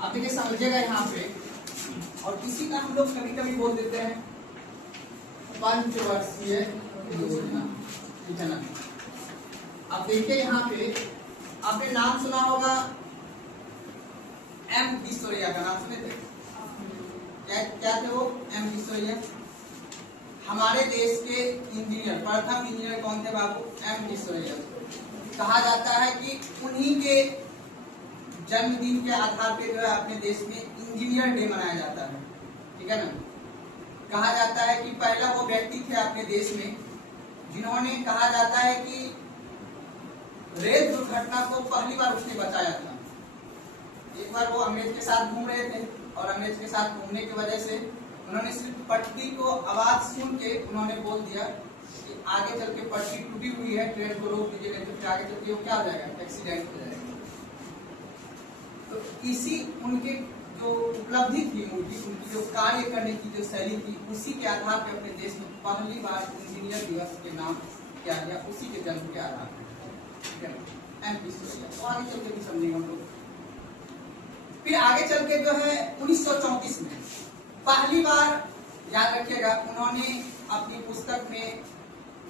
आप देखिए समझिएगा यहाँ पे, और इसी का हम लोग कभी कभी बोल देते हैं पंचवर्षीय योजना, ठीक है ना। आप देखिए यहाँ पे आपने नाम सुना होगा एम विश्वेश्वरैया का नाम सुने थे? क्या थे वो? एम विश्वेश्वरैया। हमारे देश के इंजीनियर, प्रथम इंजीनियर कौन थे बाबू? एम विश्वेश्वरैया। कहा जाता है कि उन्हीं के जन्मदिन के आधार पे जो है अपने देश में इंजीनियर डे मनाया जाता है, ठीक है ना। कहा जाता है कि पहला वो व्यक्ति थे अपने देश में जिन्होंने, कहा जाता है कि रेल दुर्घटना को पहली बार उसने बचाया था। एक बार वो अंग्रेज के साथ घूम रहे थे और अंग्रेज के साथ घूमने की वजह से उन्होंने सिर्फ पटरी को आवाज सुन के उन्होंने बोल दिया कि आगे चल के पटरी टूटी हुई है, ट्रेन को रोक दीजिए, नहीं तो फिर आगे चल के वो क्या हो जाएगा, एक्सीडेंट हो जाएगा। तो इसी उनके जो उपलब्धि थी, उनकी जो कार्य करने की जो शैली थी, उसी के आधार पर अपने देश में पहली बार इंजीनियर दिवस के नाम किया गया, उसी के जन्म के आधार पर। एम विश्वेश्वरैया। तो आगे चल के भी समझेंगे हम लोग। फिर आगे चल के जो है 1934 में पहली बार, याद रखिएगा, उन्होंने अपनी पुस्तक में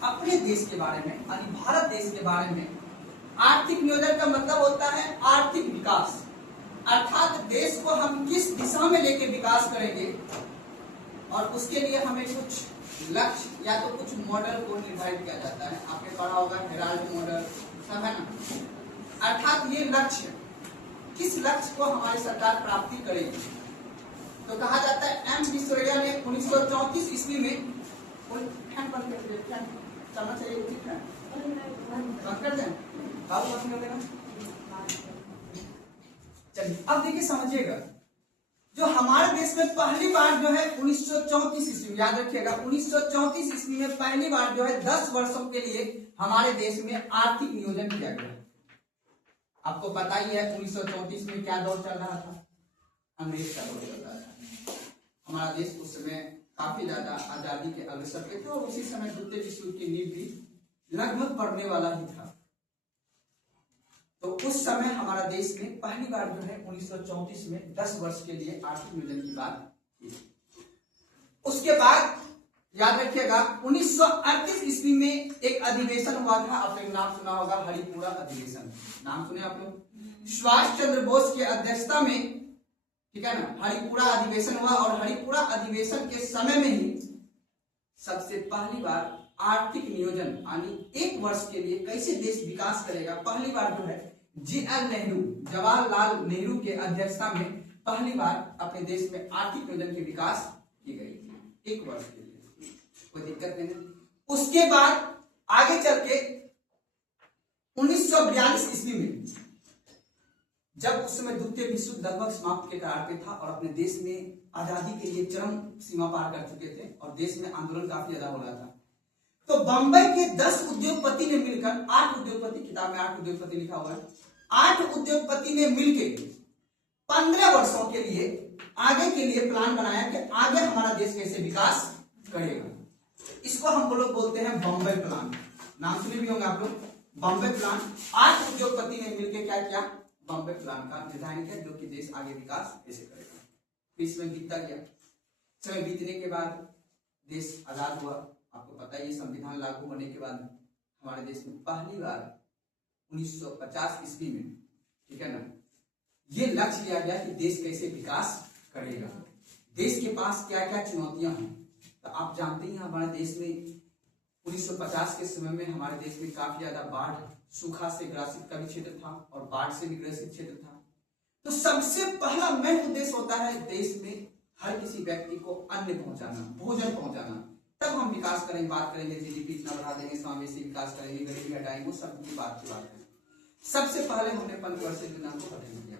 अपने देश के बारे में, यानी भारत देश के बारे में, आर्थिक नियोजन का मतलब होता है आर्थिक विकास, अर्थात देश को हम किस दिशा में लेके विकास करेंगे और उसके लिए हमें कुछ लक्ष्य या तो कुछ मॉडल को निर्धारित किया जाता है। आपने पढ़ा होगा हेराल्ड मॉडल, सब है ना। अर्थात ये लक्ष्य, किस लक्ष्य को हमारी सरकार प्राप्ति करेगी। तो कहा जाता है एम विश्वेश्वरैया ने 1934 ईस्वी में, चलना चाहिए उचित है, बंद कर दें, बाबू बंद कर देना। चलिए अब देखिए समझिएगा, जो हमारे देश में पहली बार जो है 1934 ईस्वी, याद रखिएगा 1934 ईस्वी में पहली बार जो है 10 वर्षों के लिए हमारे देश में आर्थिक नियोजन किया गया। आपको पता ही है 1934 में क्या दौर चल रहा था, अंग्रेज का दौर चल रहा था। हमारा देश उस समय काफी ज्यादा आजादी के अग्रसर पे था और उसी समय द्वितीय विश्व युद्ध की नींव भी लगभग पड़ने वाला ही था। तो उस समय हमारा देश में पहली बार जो है 1934 में 10 वर्ष के लिए आर्थिक नियोजन की बात की। उसके बाद याद रखिएगा 1938 ईस्वी में एक अधिवेशन हुआ था, आपने नाम सुना होगा हरिपुरा अधिवेशन, नाम सुने आप लोग? सुभाष चंद्र बोस की अध्यक्षता में, ठीक है ना, हरिपुरा अधिवेशन हुआ और हरिपुरा अधिवेशन के समय में ही सबसे पहली बार आर्थिक नियोजन, यानी एक वर्ष के लिए कैसे देश विकास करेगा, पहली बार जो है JL नेहरू, जवाहरलाल नेहरू के अध्यक्षता में पहली बार अपने देश में आर्थिक नियोजन की विकास की गई थी, एक वर्ष के लिए, कोई दिक्कत नहीं। उसके बाद आगे चल के 1942 ईस्वी में, जब उस समय द्वितीय विश्व युद्ध लगभग समाप्त के कगार पे था और अपने देश में आजादी के लिए चरम सीमा पार कर चुके थे और देश में आंदोलन काफी ज्यादा हो रहा था, तो बंबई के 10 उद्योगपति ने मिलकर, 8 उद्योगपति, किताब में 8 उद्योगपति लिखा हुआ है, 8 उद्योगपति ने मिलकर 15 वर्षों के लिए आगे के लिए प्लान बनाया कि आगे हमारा देश कैसे विकास करेगा। इसको हम लोग बोलते हैं बंबई प्लान, नाम सुने भी होंगे आप लोग, बंबई प्लान। 8 उद्योगपति ने मिलकर क्या किया, बंबई प्लान का निर्धारण किया, जो कि देश आगे विकास कैसे करेगा। इसमें बीतता गया, समय बीतने के बाद देश आजाद हुआ। आपको पता है संविधान लागू होने के बाद हमारे देश में पहली बार 1950 ईस्वी में, ठीक है ना, ये लक्ष्य लिया गया कि देश कैसे विकास करेगा, देश के पास क्या क्या चुनौतियां हैं। तो आप जानते ही हमारे देश में 1950 के समय में हमारे देश में काफी ज्यादा बाढ़, सूखा से ग्रसित का भी क्षेत्र था और बाढ़ से भी ग्रसित क्षेत्र था। तो सबसे पहला मेन उद्देश्य होता है देश में हर किसी व्यक्ति को अन्न पहुंचाना, भोजन पहुंचाना, तब हम विकास करेंगे, बात करेंगे जीडीपी इतना बढ़ा देंगे, समावेशी विकास करेंगे, गरीबी हटाएंगे, वो सब की बात करेंगे। सबसे पहले हमने पंचवर्षीय योजना को गठन किया,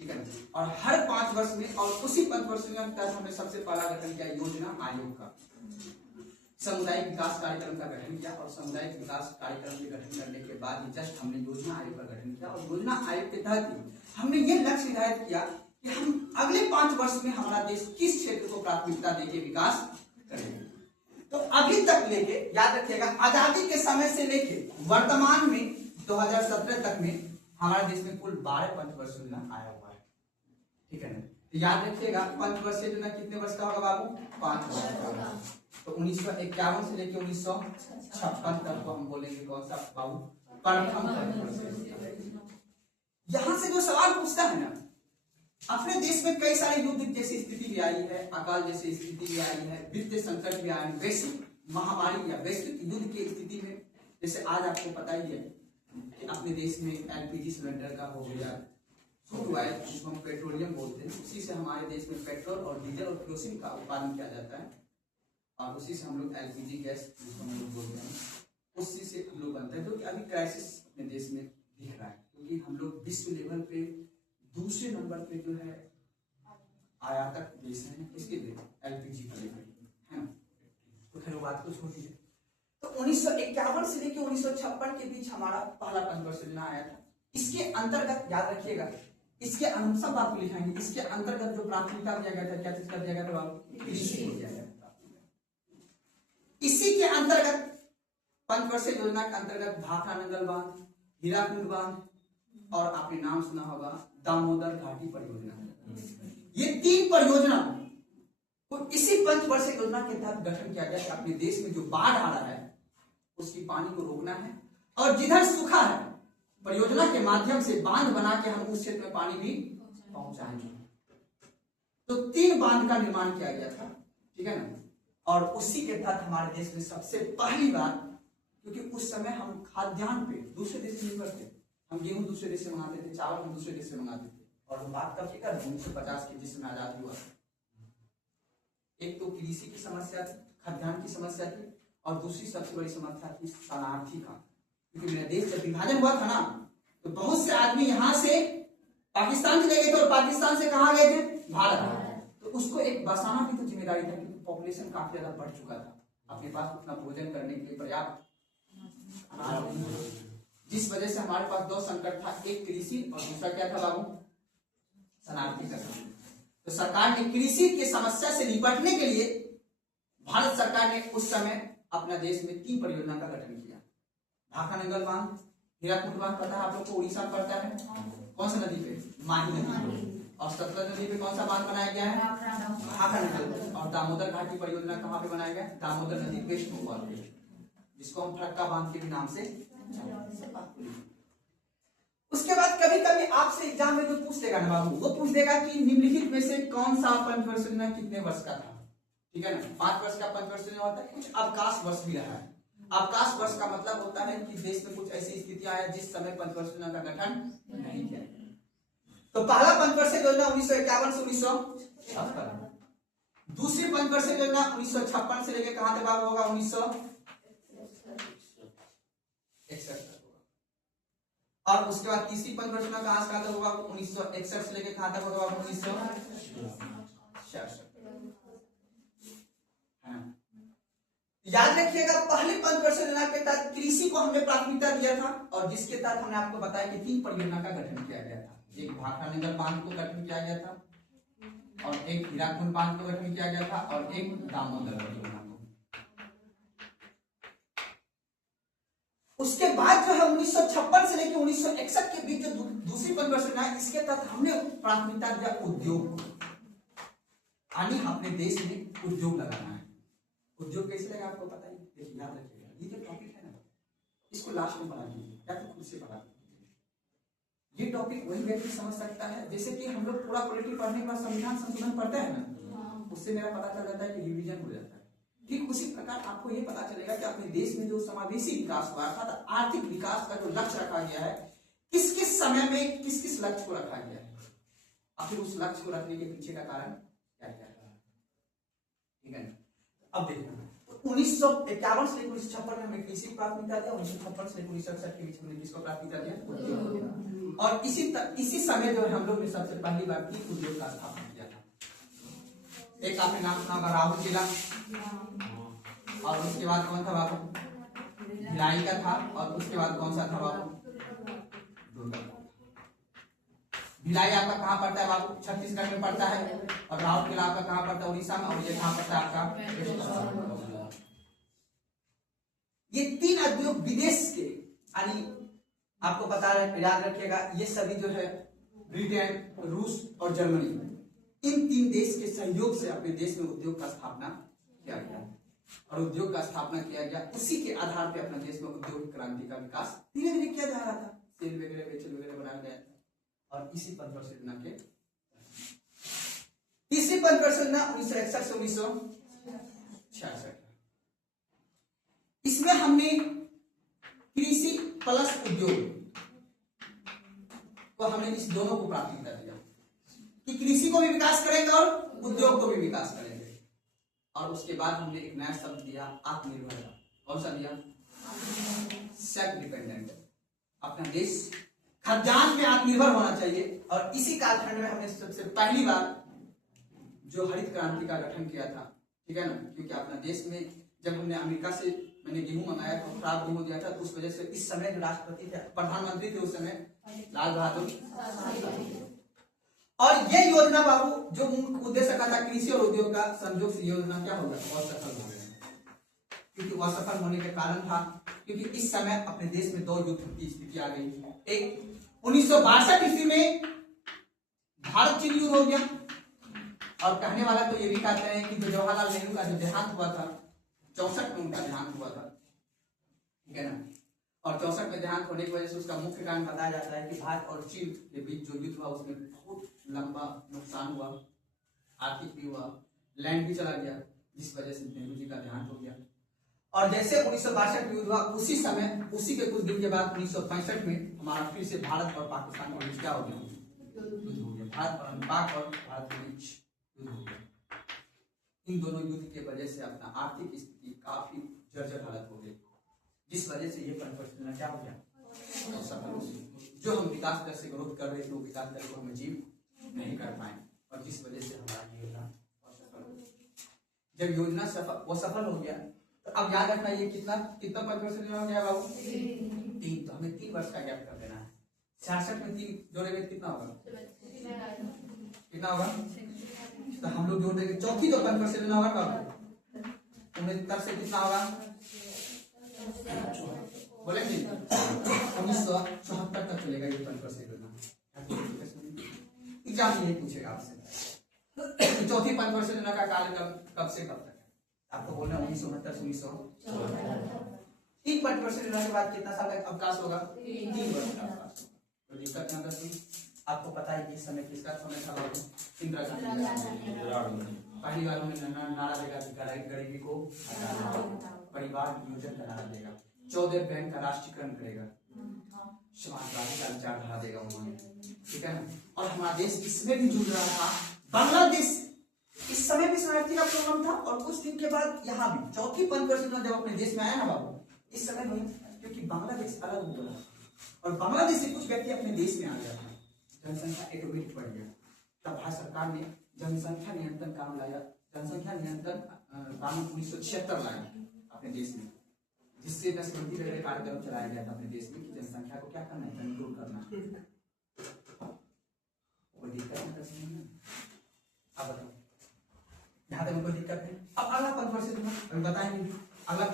ठीक है ना, और हर 5 वर्ष में, और उसी पंचवर्षीय योजना के तहत हमने सबसे पहला गठन किया योजना आयोग का, सामुदायिक विकास कार्यक्रम का गठन किया। और सामुदायिक विकास कार्यक्रम के गठन करने के बाद ही जस्ट हमने योजना आयोग का गठन किया और योजना आयोग के तहत हमने ये लक्ष्य निर्धारित किया कि हम अगले 5 वर्ष में हमारा देश किस क्षेत्र को प्राथमिकता देके विकास करेंगे। तो अभी तक लेके, याद रखिएगा, आजादी के समय से लेके वर्तमान में 2017 तक में हमारे देश में कुल 12 पंचवर्षीय योजना आया हुआ है, ठीक है ना। तो याद रखिएगा पंचवर्षीय योजना कितने वर्ष का होगा बाबू? 5 वर्ष का होगा। तो 1951 से लेकर 1956 तक को हम बोलेंगे कौन सा बाबू? प्रथम पंचवर्षीय योजना। यहां से जो सवाल पूछता है ना, अपने देश में कई सारे युद्ध जैसी स्थिति भी आई है, अकाल जैसी स्थिति भी आई है, वित्तीय संकट भी आया है, वैश्विक महामारी या वैश्विक युद्ध की स्थिति में, जैसे आज आपको पता ही है कि अपने देश में एलपीजी सिलेंडर का हो गया, जिसको हम पेट्रोलियम बोलते हैं, उसी से हमारे देश में पेट्रोल और डीजल और केरोसिन का उत्पादन किया जाता है, और उसी से हम लोग एलपीजी गैस जिसको हम लोग बोलते हैं, उसी से हम लोग बनता है, जो कि अभी क्राइसिस अपने देश में दिख रहा है, क्योंकि हम लोग विश्व लेवल पे दूसरे नंबर पे जो है आयातक देश है इसके लिए एलपीजी का लेकर, है ना। तो खैर बात को छोड़ दीजिए। तो 1951 से लेकर 1956 के बीच हमारा पहला पंचवर्षीय योजना आया था। इसके अंतर्गत याद रखिएगा, इसके अनुसार बात को लिखाएंगे, इसके अंतर्गत जो प्राथमिकता दिया गया था, क्या चीज का दिया गया था? कृषि को दिया गया था। इसी के अंतर्गत पंचवर्षीय योजना के अंतर्गत भाखड़ा नंगल बांध, हीराकुंड बांध और आपने नाम सुना होगा दामोदर घाटी परियोजना, ये 3 परियोजना को इसी पंचवर्षीय योजना के तहत गठन किया गया कि अपने देश में जो बाढ़ आ रहा है उसकी पानी को रोकना है, और जिधर सूखा है परियोजना के माध्यम से बांध बना के हम उस क्षेत्र में पानी भी पहुंचाएंगे। तो 3 बांध का निर्माण किया गया था, ठीक है ना। और उसी के तहत हमारे देश में सबसे पहली बार, क्योंकि उस समय हम खाद्यान्न पे दूसरे देश से निर्भर थे, हम गेहूं दूसरे देश से मंगाते थे, चावल हम दूसरे देश से मंगाते थे, और हम बात कब की कर 1950 की, जिसमें आजादी हुआ। एक तो कृषि की समस्या थी, खाद्यान्न की समस्या थी, और दूसरी सबसे बड़ी समस्या थी शरणार्थी का, क्योंकि मेरा देश जब विभाजन हुआ था ना, तो बहुत से आदमी यहाँ से पाकिस्तान चले गए थे, और पाकिस्तान से कहाँ गए थे? भारत। तो उसको एक बसाना की तो जिम्मेदारी था, क्योंकि पॉपुलेशन काफी ज्यादा बढ़ चुका था, अपने पास उतना भोजन करने के लिए पर्याप्त, जिस वजह से हमारे पास 2 संकट था, एक कृषि और दूसरा क्या था बाबू? शरणार्थी का। तो सरकार ने कृषि की समस्या से निपटने के लिए भारत सरकार ने उस समय अपना देश में 3 परियोजना का गठन किया। भाखड़ा नंगल बांध, हीराकुंड बांध पता है आप लोग को, उड़ीसा में पड़ता है, कौन सा नदी पे? माही नदी। और सतलज नदी पे कौन सा बांध बनाया गया है? भाखड़ा नंगल। और दामोदर घाटी परियोजना कहाँ पे बनाया गया? दामोदर नदी वेस्ट बंगाल पे, जिसको हम फरक्का बांध के भी नाम से। उसके बाद कभी कभी आपसे एग्जाम में जो पूछ देगा ना बाबू, वो पूछ देगा कि निम्नलिखित में से कौन सा पंचवर्षीय योजना कितने वर्ष का था, ठीक है ना। 5 वर्ष का पंचवर्षीय योजना होता है, कुछ अवकाश वर्ष भी रहा है। अवकाश वर्ष का मतलब होता है कि देश में कुछ ऐसी स्थितियां आया जिस समय पंचवर्षीय योजना का गठन नहीं किया। तो पहला पंचवर्षीय योजना 1951 से 1956, दूसरी पंचवर्षीय योजना 1956 से लेकर कहां तक बाबू होगा? 1961 तक होगा। और उसके बाद तीसरी पंचवर्षीय योजना कहां तक होगा? 1961 से लेकर कहां तक होगा? 1966। याद रखिएगा, पहले पंचवर्षीय योजना के तहत कृषि को हमने प्राथमिकता दिया था, और जिसके तहत हमने आपको बताया कि 3 परियोजना का गठन किया गया था। एक भाखड़ा नंगल बांध को गठन किया गया था, और एक हीराकुंड बांध को गठन किया गया था, और एक दामोदर परियोजना को। उसके बाद जो है 1956 से लेकर 1961 के बीच जो दूसरी पंचवर्षीय योजना है, इसके तहत हमने प्राथमिकता दिया उद्योग को, यानी अपने देश में उद्योग लगाना है। उद्योग कैसे लगा आपको पता ही, देखिए याद रखिएगा, ये जो टॉपिक है ना, इसको लास्ट में पढ़ा दीजिए या तो खुद से पढ़ा दीजिए। ये टॉपिक वही व्यक्ति समझ सकता है, जैसे कि हम लोग पूरा पॉलिटी पढ़ने के बाद संविधान संशोधन पढ़ते हैं ना, उससे मेरा पता चल जाता है कि रिवीजन हो जाता है। ठीक उसी प्रकार आपको ये पता चलेगा कि अपने देश में जो समावेशी विकास हुआ था, आर्थिक विकास का जो लक्ष्य रखा गया है, किस किस समय में किस किस लक्ष्य को रखा गया है, और फिर उस लक्ष्य को रखने के पीछे का कारण क्या क्या है, ठीक है। अब देखना 1951 से 1956 में हमें कृषि को प्राथमिकता दिया, 1956 से 1961 के बीच में किसको प्राथमिकता दिया? और इसी समय जो है हम लोग ने सबसे पहली बार की उद्योग का स्थापना किया था। एक आपने नाम सुना होगा राहुल जिला, और उसके बाद कौन था बाबू? भिलाई का था, और उसके बाद कौन सा था बाबू? भिलाई आपका कहाँ पड़ता है बाबू? छत्तीसगढ़ में पड़ता है, और राउरकेला आपका कहाँ पड़ता है? उड़ीसा में, और ये कहाँ पड़ता है आपका? ये 3 उद्योग विदेश के, यानी आपको पता है, याद रखिएगा, ये सभी जो है ब्रिटेन, रूस और जर्मनी, इन 3 देश के सहयोग से अपने देश में उद्योग का स्थापना किया गया और उद्योग का स्थापना किया गया। उसी के आधार पे अपने देश में औद्योगिक क्रांति का विकास धीरे धीरे किया जा रहा था। तेल वगैरह, पेट्रोल वगैरह बनाया गया था और इसी पद पर योजना के तीसरी पद पर योजना 1961 से 1966। इसमें हमने कृषि प्लस उद्योग को हमने इस दोनों को प्राथमिकता दिया कि कृषि को भी विकास करेंगे और उद्योग को भी विकास करेंगे। और उसके बाद हमने एक नया शब्द दिया, आत्मनिर्भरता। कौन सा दिया? Self dependent. अपना देश खाद्यान्न में आत्मनिर्भर होना चाहिए। और इसी कालखंड में हमने सबसे पहली बार जो हरित क्रांति का गठन किया था, ठीक है ना, क्योंकि अपना देश में जब हमने अमेरिका से मैंने गेहूं मंगाया तो खराब गेहूं दिया था, तो उस वजह से इस समय जो राष्ट्रपति थे, प्रधानमंत्री थे उस समय, लाल बहादुर। और ये योजना बाबू जो उद्देश्य का था कृषि और उद्योग का संयोग से योजना क्या हो गया? असफल हो गया। क्योंकि असफल होने के कारण था क्योंकि इस समय अपने देश में 2 युद्ध की स्थिति आ गई। एक 1962 ईस्वी में भारत चीन युद्ध हो गया और कहने वाला तो ये भी कहते हैं कि जो जवाहरलाल नेहरू का जो देहांत हुआ था 64 में, उनका देहांत हुआ था, ठीक है ना, और 64 में देहांत होने की वजह से उसका मुख्य कारण बताया जाता है कि भारत और चीन के बीच जो युद्ध हुआ उसमें बहुत लंबा नुकसान हुआ, आर्थिक भी हुआ, लैंड भी चला गया, जिस वजह से नेहरू जी का देहांत हो गया। और जैसे 1962 में युद्ध हुआ उसी समय, उसी के कुछ दिन के बाद 1965 में हमारा फिर से भारत और पाकिस्तान के बीच क्या हो गया? युद्ध हो गया। भारत और पाक और भारत के बीच युद्ध हो गया। इन दोनों युद्ध की वजह से अपना आर्थिक स्थिति काफी जर्जर हालत हो गई, जिस वजह से ये परिवर्तन क्या हो गया? जो हम विकास दर से ग्रोथ कर रहे थे वो विकास दर को हम अचीव नहीं कर पाए और जिस वजह से हमारा योजना असफल हो गया। जब योजना सफल हो गया तो अब याद रखना ये कितना परिवर्तन हो गया बाबू? 3। तो हमें 3 वर्ष का गैप कर देना है। 66 में 3 जोड़ेंगे कितना होगा? कितना होगा? तो हम लोग जोड़ देंगे चौथी जो परिवर्तन होगा बाबू, उन्हें तब से कितना होगा? बोलेंगे 1974 तक चलेगा ये परिवर्तन योजना। एग्जाम यही पूछेगा आपसे चौथी परिवर्तन योजना का कार्यकाल कब से कब तक है? आपको बोलना 1969 से 1974। 3 परिवर्तन योजना के बाद कितना साल का अवकाश होगा? 3 वर्ष का अवकाश। तो दिक्कत यहाँ पर आपको पता है कि इस समय किसका समय था बाबू? इंदिरा गांधी। पहली बार उन्होंने नारा देगा कि गरीबी को परिवार नियोजन का नारा देगा, 14 बैंक का राष्ट्रीयकरण करेगा, समाजवादी का विचारधारा देगा उन्होंने, ठीक है ना। और हमारा देश इसमें भी जुड़ रहा था। बांग्लादेश इस समय भी शरणार्थी का प्रॉब्लम था और कुछ दिन के बाद यहाँ भी चौथी परिवर्तन जब अपने देश में आया ना बाबू, इस समय नहीं, क्योंकि बांग्लादेश अलग हो गया और बांग्लादेश से कुछ व्यक्ति अपने देश में आ गया था, जनसंख्या ऑटोमेटिक बढ़ गया। तब भारत सरकार ने जनसंख्या नियंत्रण कानून लाया, जनसंख्या नियंत्रण कानून 1976 लाया अपने देश में, जिससे नसबंदी वगैरह कार्यक्रम चलाया गया था अपने देश में कि जनसंख्या को क्या करना है? कंट्रोल करना। कोई दिक्कत नहीं? अब बताओ, यहाँ तक कोई दिक्कत नहीं? अब अगला परिवर्तन हम बताएंगे। अगला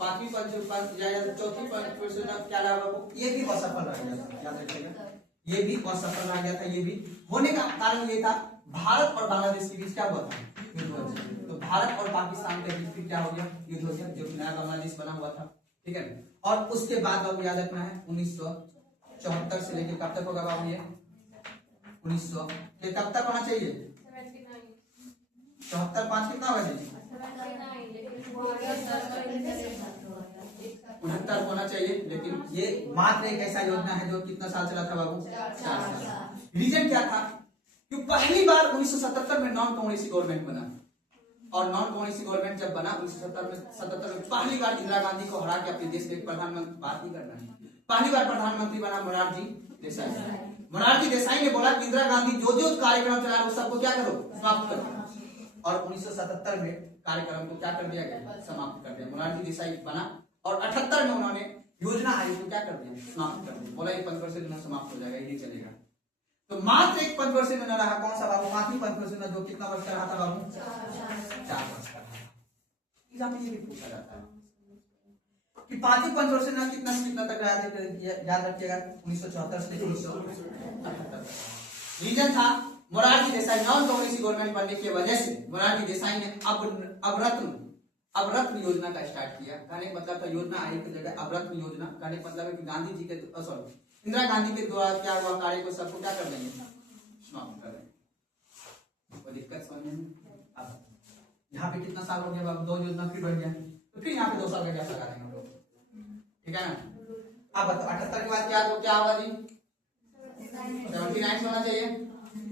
5वीं या चौथी परिवर्तन क्या रहा वो? ये भी असफल रह गया था, याद रखिएगा, ये भी असफल रह गया था। ये भी होने का कारण ये था भारत और बांग्लादेश के बीच क्या हुआ था? युद्ध। तो भारत और पाकिस्तान के बीच क्या हो गया? युद्ध हो गया, जो नया बांग्लादेश बना हुआ था, ठीक है। और उसके बाद बाबू याद रखना है 1974 से लेकर कब तक होगा बाबू? ये 1900 के कब तक होना चाहिए? 74 5 कितना होगा जी? 69 होना चाहिए। लेकिन ये मात्र एक ऐसा योजना है जो कितना साल चला था बाबू? 4 साल। रीजन क्या था? कि पहली बार 1977 में नॉन कांग्रेसी गवर्नमेंट बना और नॉन कांग्रेसी गवर्नमेंट जब बना 1977 में पहली बार इंदिरा गांधी को हरा के अपने देश में प्रधानमंत्री, बात नहीं करना है, पहली बार प्रधानमंत्री बना मोरारजी देसाई। मोरारजी देसाई ने बोला कि इंदिरा गांधी जो जो कार्यक्रम चला वो सबको क्या करो? समाप्त करो। और 1977 में कार्यक्रम को क्या कर दिया गया? समाप्त कर दिया। मोरारजी देसाई बना और 78 में उन्होंने योजना आयोग को क्या कर दिया? समाप्त कर दिया। बोला ये 5% समाप्त हो जाएगा, ये चलेगा। तो मात्र एक 5% न रहा। कौन सा बाबू? 5वीं 5% जो कितना वर्ष का रहा था बाबू? 4 वर्ष का रहा। एग्जाम में ये भी पूछा जाता है। कि पांचवी पंचवर्षीय कितना से कितना तक याद रखिएगा 1974 से 1978। रीजन था Morarji Desai non communist government बनने की वजह से मोरारजी देसाई ने अवरत्न योजना का स्टार्ट किया। कहने का मतलब था योजना आयोग की जगह अवरत्न योजना। कहने का मतलब है कि गांधी जी के सॉरी इंदिरा गांधी के द्वारा क्या हुआ कार्य को सबको क्या कर देंगे, समाप्त कर देंगे। कोई दिक्कत समझ में? अब यहाँ पे कितना साल हो गया, अब 2 योजना फिर बढ़ गया, तो फिर यहाँ पे 2 साल का गैप लगा देंगे हम लोग, ठीक है ना। अब बताओ 78 के बाद क्या होगा जी, 79 होना चाहिए।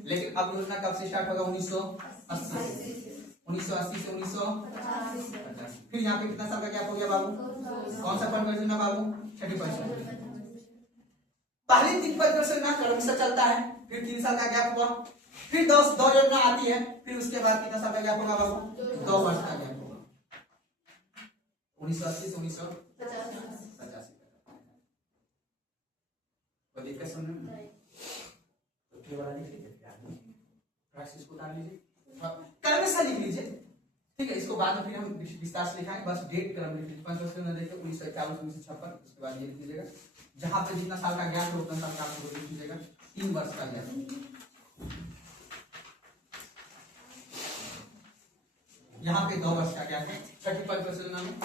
लेकिन अब योजना कब से स्टार्ट होगा, 1980 से 1950। फिर यहाँ पे कितना साल का गैप हो गया बाबू, कौन सा पंचवर्षीय बाबू, छठी पंचवर्षीय। पहली 3 पंचवर्षीय क्रमशः चलता है, फिर 3 साल का गैप हुआ, फिर 2 योजना आती है, फिर उसके बाद कितना साल का गैप होगा बाबू, 2 वर्ष का गैप होगा, 1980 से 1985। कोई दिक्कत समझ में? तो फिर वाला लिख लीजिए, प्रैक्टिस को उतार लीजिए, क्रमशः लिख लीजिए, ठीक है। इसको बाद में फिर हम विस्तार से लिखाएंगे, बस डेट क्रम लिख लीजिए। पंचवर्षीय में देखिए 1951 1956, उसके बाद ये लिख लीजिएगा, जहां पे जितना साल का गैप हो उतना साल का आपको लिख लीजिएगा, 3 वर्ष का गैप। यहाँ पे 2 वर्ष का गैप है छठी पंचवर्षीय में।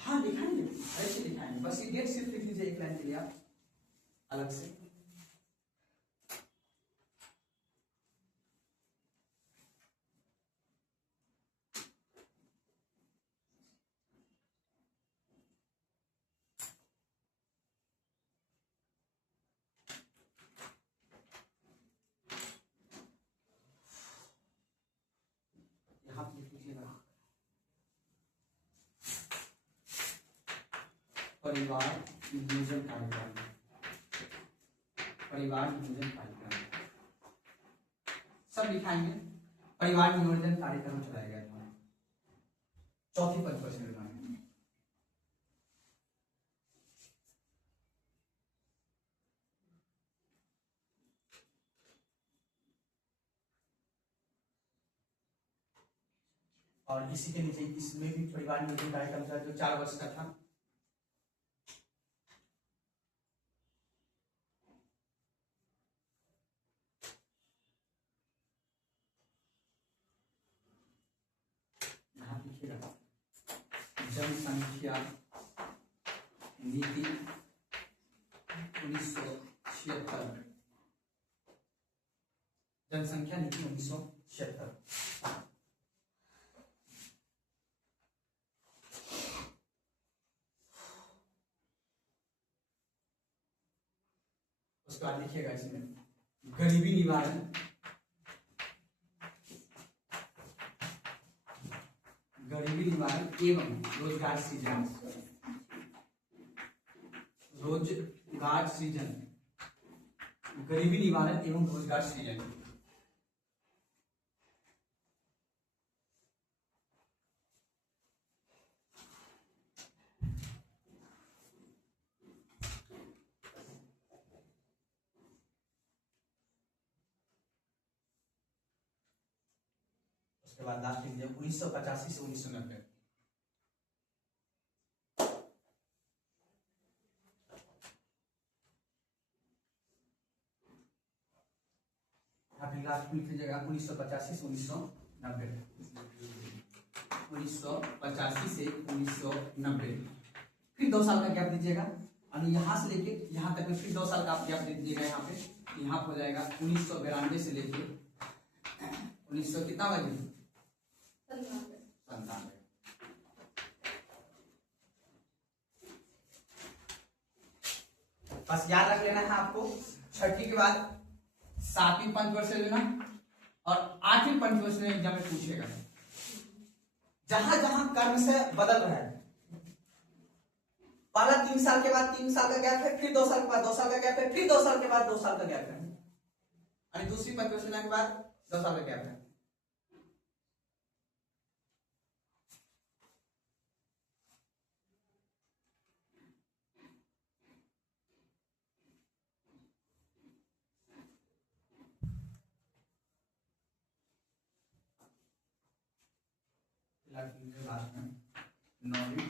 हाँ दिखाएंगे, ऐसे दिखाएंगे, बस ये डेट सिर्फ लिख लीजिए एक लाइन के लिए आप अलग से। यहाँ पे लिख लीजिएगा परिवार नियोजन कार्यक्रम, परिवार नियोजन कार्यक्रम सब लिखाएंगे। परिवार नियोजन कार्यक्रम चलाया गया था चौथी पंचवर्षीय योजना में। और इसी के नीचे इसमें भी परिवार नियोजन कार्यक्रम था जो 4 वर्ष का था। जनसंख्या नीति 1976, जनसंख्या नीति 1976। उसके बाद लिखिएगा इसमें गरीबी निवारण, गरीबी निवारण एवं रोजगार सृजन, रोजगार सृजन, गरीबी निवारण एवं रोजगार सृजन। उसके बाद लास्ट लिख दिया 1985 से 1990। लास्ट लिख लीजिएगा 1985 से 1990, 1985 से 1990। फिर 2 साल का गैप दीजिएगा और यहाँ से लेके यहाँ तक फिर 2 साल का आप गैप दे दीजिएगा। यहाँ पे यहाँ हो जाएगा 1992 से लेके 1900 कितना बजे 97। बस याद रख लेना है आपको, छठी के बाद 7वीं पंचवर्षीय योजना और 8वीं पंचवर्षीय एग्जाम में पूछेगा। जहां जहां कर्म से बदल रहा है, पहला 3 साल के बाद 3 साल का गैप है, फिर 2 साल के बाद 2 साल का गैप है, फिर 2 साल के बाद 2 साल का गैप है, और दूसरी पंचवर्षीय के बाद 2 साल का गैप है। 9वीं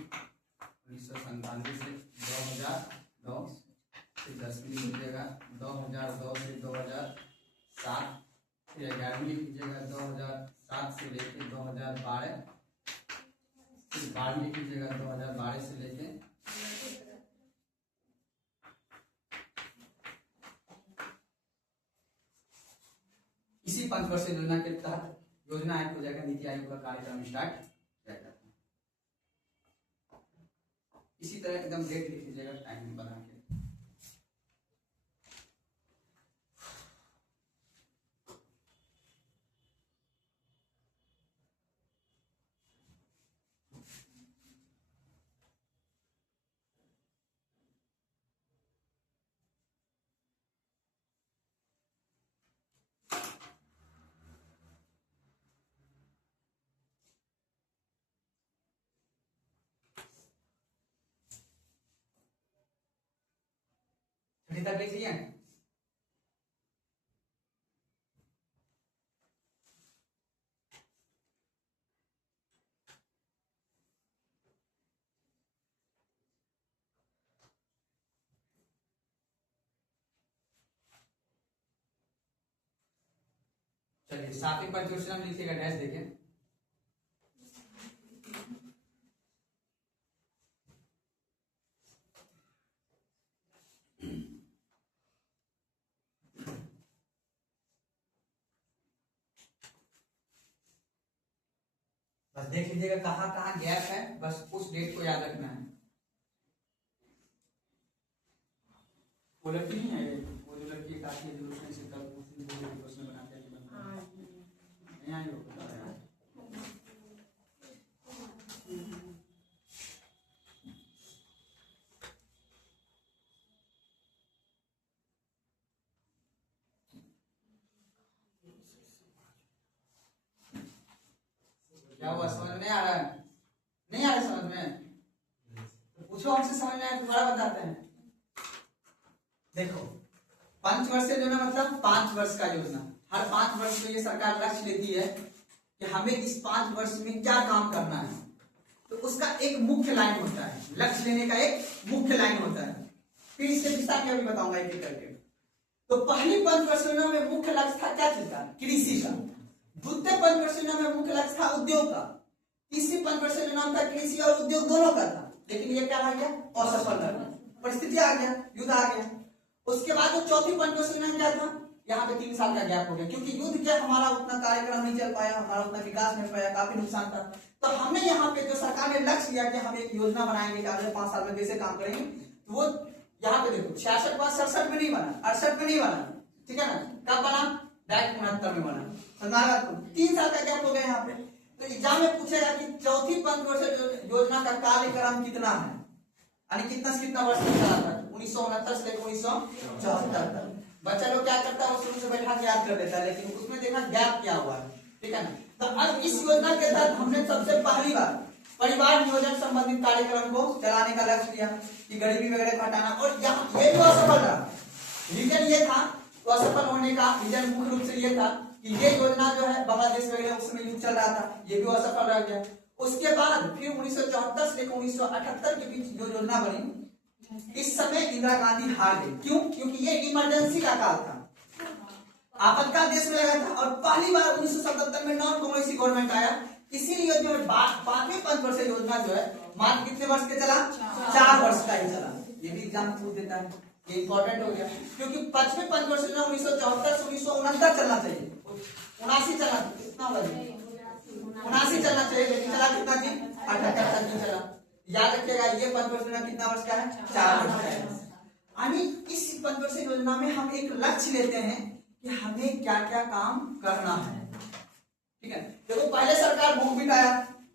1997 से 2009, फिर 10वीं लिख लीजिएगा 2002 से 2007, फिर 11वीं लिख लीजिएगा 2007 से लेके 2012, फिर 12वीं लिख लीजिएगा 2012 से लेके इसी पंचवर्षीय योजना के तहत योजना आयोग हो जाएगा, नीति आयोग का कार्यक्रम स्टार्ट किया जाता है। इसी तरह एकदम डेट लिख लीजिएगा टाइम बना के। छठी तक लिख लिया। चलिए 7वीं पंचवर्षीय में लिखिएगा डैश देखिए। बस देख लीजिएगा कहाँ कहाँ गैप है, बस उस डेट को याद रखना है। वो लड़की नहीं है, वो जो लड़की काफी एजुकेशन से कल क्वेश्चन बनाते हैं, नहीं आई हो पता है। क्या हुआ, समझ में नहीं आ रहा है? नहीं आ रहा समझ में? तो पूछो हमसे, समझ में आए दोबारा बताते हैं। देखो पंचवर्षीय योजना मतलब 5 वर्ष का योजना। हर 5 वर्ष में ये सरकार लक्ष्य लेती है कि हमें इस 5 वर्ष में क्या काम करना है, तो उसका एक मुख्य लाइन होता है, लक्ष्य लेने का एक मुख्य लाइन होता है। फिर इसके विस्तार में अभी बताऊंगा एक एक करके। तो पहली पंचवर्षीय योजना में मुख्य लक्ष्य था क्या चीज का? कृषि का। द्वितीय पंचवर्षीय योजना में मुख्य लक्ष्य था उद्योग का। तीसरी पंचवर्षीय योजना था कृषि और उद्योग दोनों का था, लेकिन ये क्या रह गया? असफल रह गया, परिस्थिति आ गया, युद्ध आ गया। उसके बाद जो चौथी पंचवर्षीय योजना क्या था? यहाँ पे 3 साल का गैप हो गया, क्योंकि युद्ध क्या हमारा उतना कार्यक्रम नहीं चल पाया, हमारा उतना विकास नहीं पाया, काफी नुकसान था। तो हमने यहाँ पे जो सरकार ने लक्ष्य लिया कि हम एक योजना बनाएंगे कि अगले 5 साल में कैसे काम करेंगे, तो वो यहाँ पे देखो 66 बाद 67 में नहीं बना, 68 में नहीं बना, ठीक है ना? कब बना? डायरेक्ट 69 में बना। हमारा 3 साल का गैप हो गया यहाँ पे। तो एग्जाम में पूछेगा कि चौथी पंचवर्षीय योजना का कार्यक्रम कितना है, यानी कितना से कितना वर्ष तक चला था? 1969 से लेकर 1974 तक। बच्चा लोग क्या करता है, वो शुरू से बैठा के याद कर लेता है, लेकिन उसमें देखा गैप क्या हुआ है, ठीक है ना? तो अब इस योजना के तहत हमने सबसे पहली बार परिवार नियोजन संबंधित कार्यक्रम को चलाने का लक्ष्य लिया कि गरीबी वगैरह को हटाना। और यहाँ ये जो असफल रहा, रीजन ये था, तो असफल होने का रीजन मुख्य रूप से ये था कि ये योजना जो है बांग्लादेश वगैरह उस समय युद्ध चल रहा था, ये भी असफल रह गया। उसके बाद फिर 1974 से लेकर 1978 के बीच जो योजना बनी, इस समय इंदिरा गांधी हार गई। क्यों? क्योंकि ये इमरजेंसी का काल था, आपातकाल देश में लगा था, और पहली बार 1977 में नॉन कांग्रेसी गवर्नमेंट आया। इसीलिए योजना में 5वीं पंचवर्षीय योजना जो है मात्र कितने वर्ष के चला? 4 वर्ष का ही चला। ये भी एग्जाम पूछ देता है, ये इंपॉर्टेंट हो गया, क्योंकि 5वीं पंचवर्षीय योजना 1974 से 1969 चलना चाहिए, 79 चला, कितना होगा? 79 चलना चाहिए, लेकिन चला कितना जी? 78 तक ही चला। याद रखिएगा ये पंचवर्षीय योजना कितना वर्ष का है? 4 वर्ष का है। यानी इस पंचवर्षीय योजना में हम एक लक्ष्य लेते हैं कि हमें क्या क्या काम करना है, ठीक है? देखो पहले सरकार भूख बिठाया,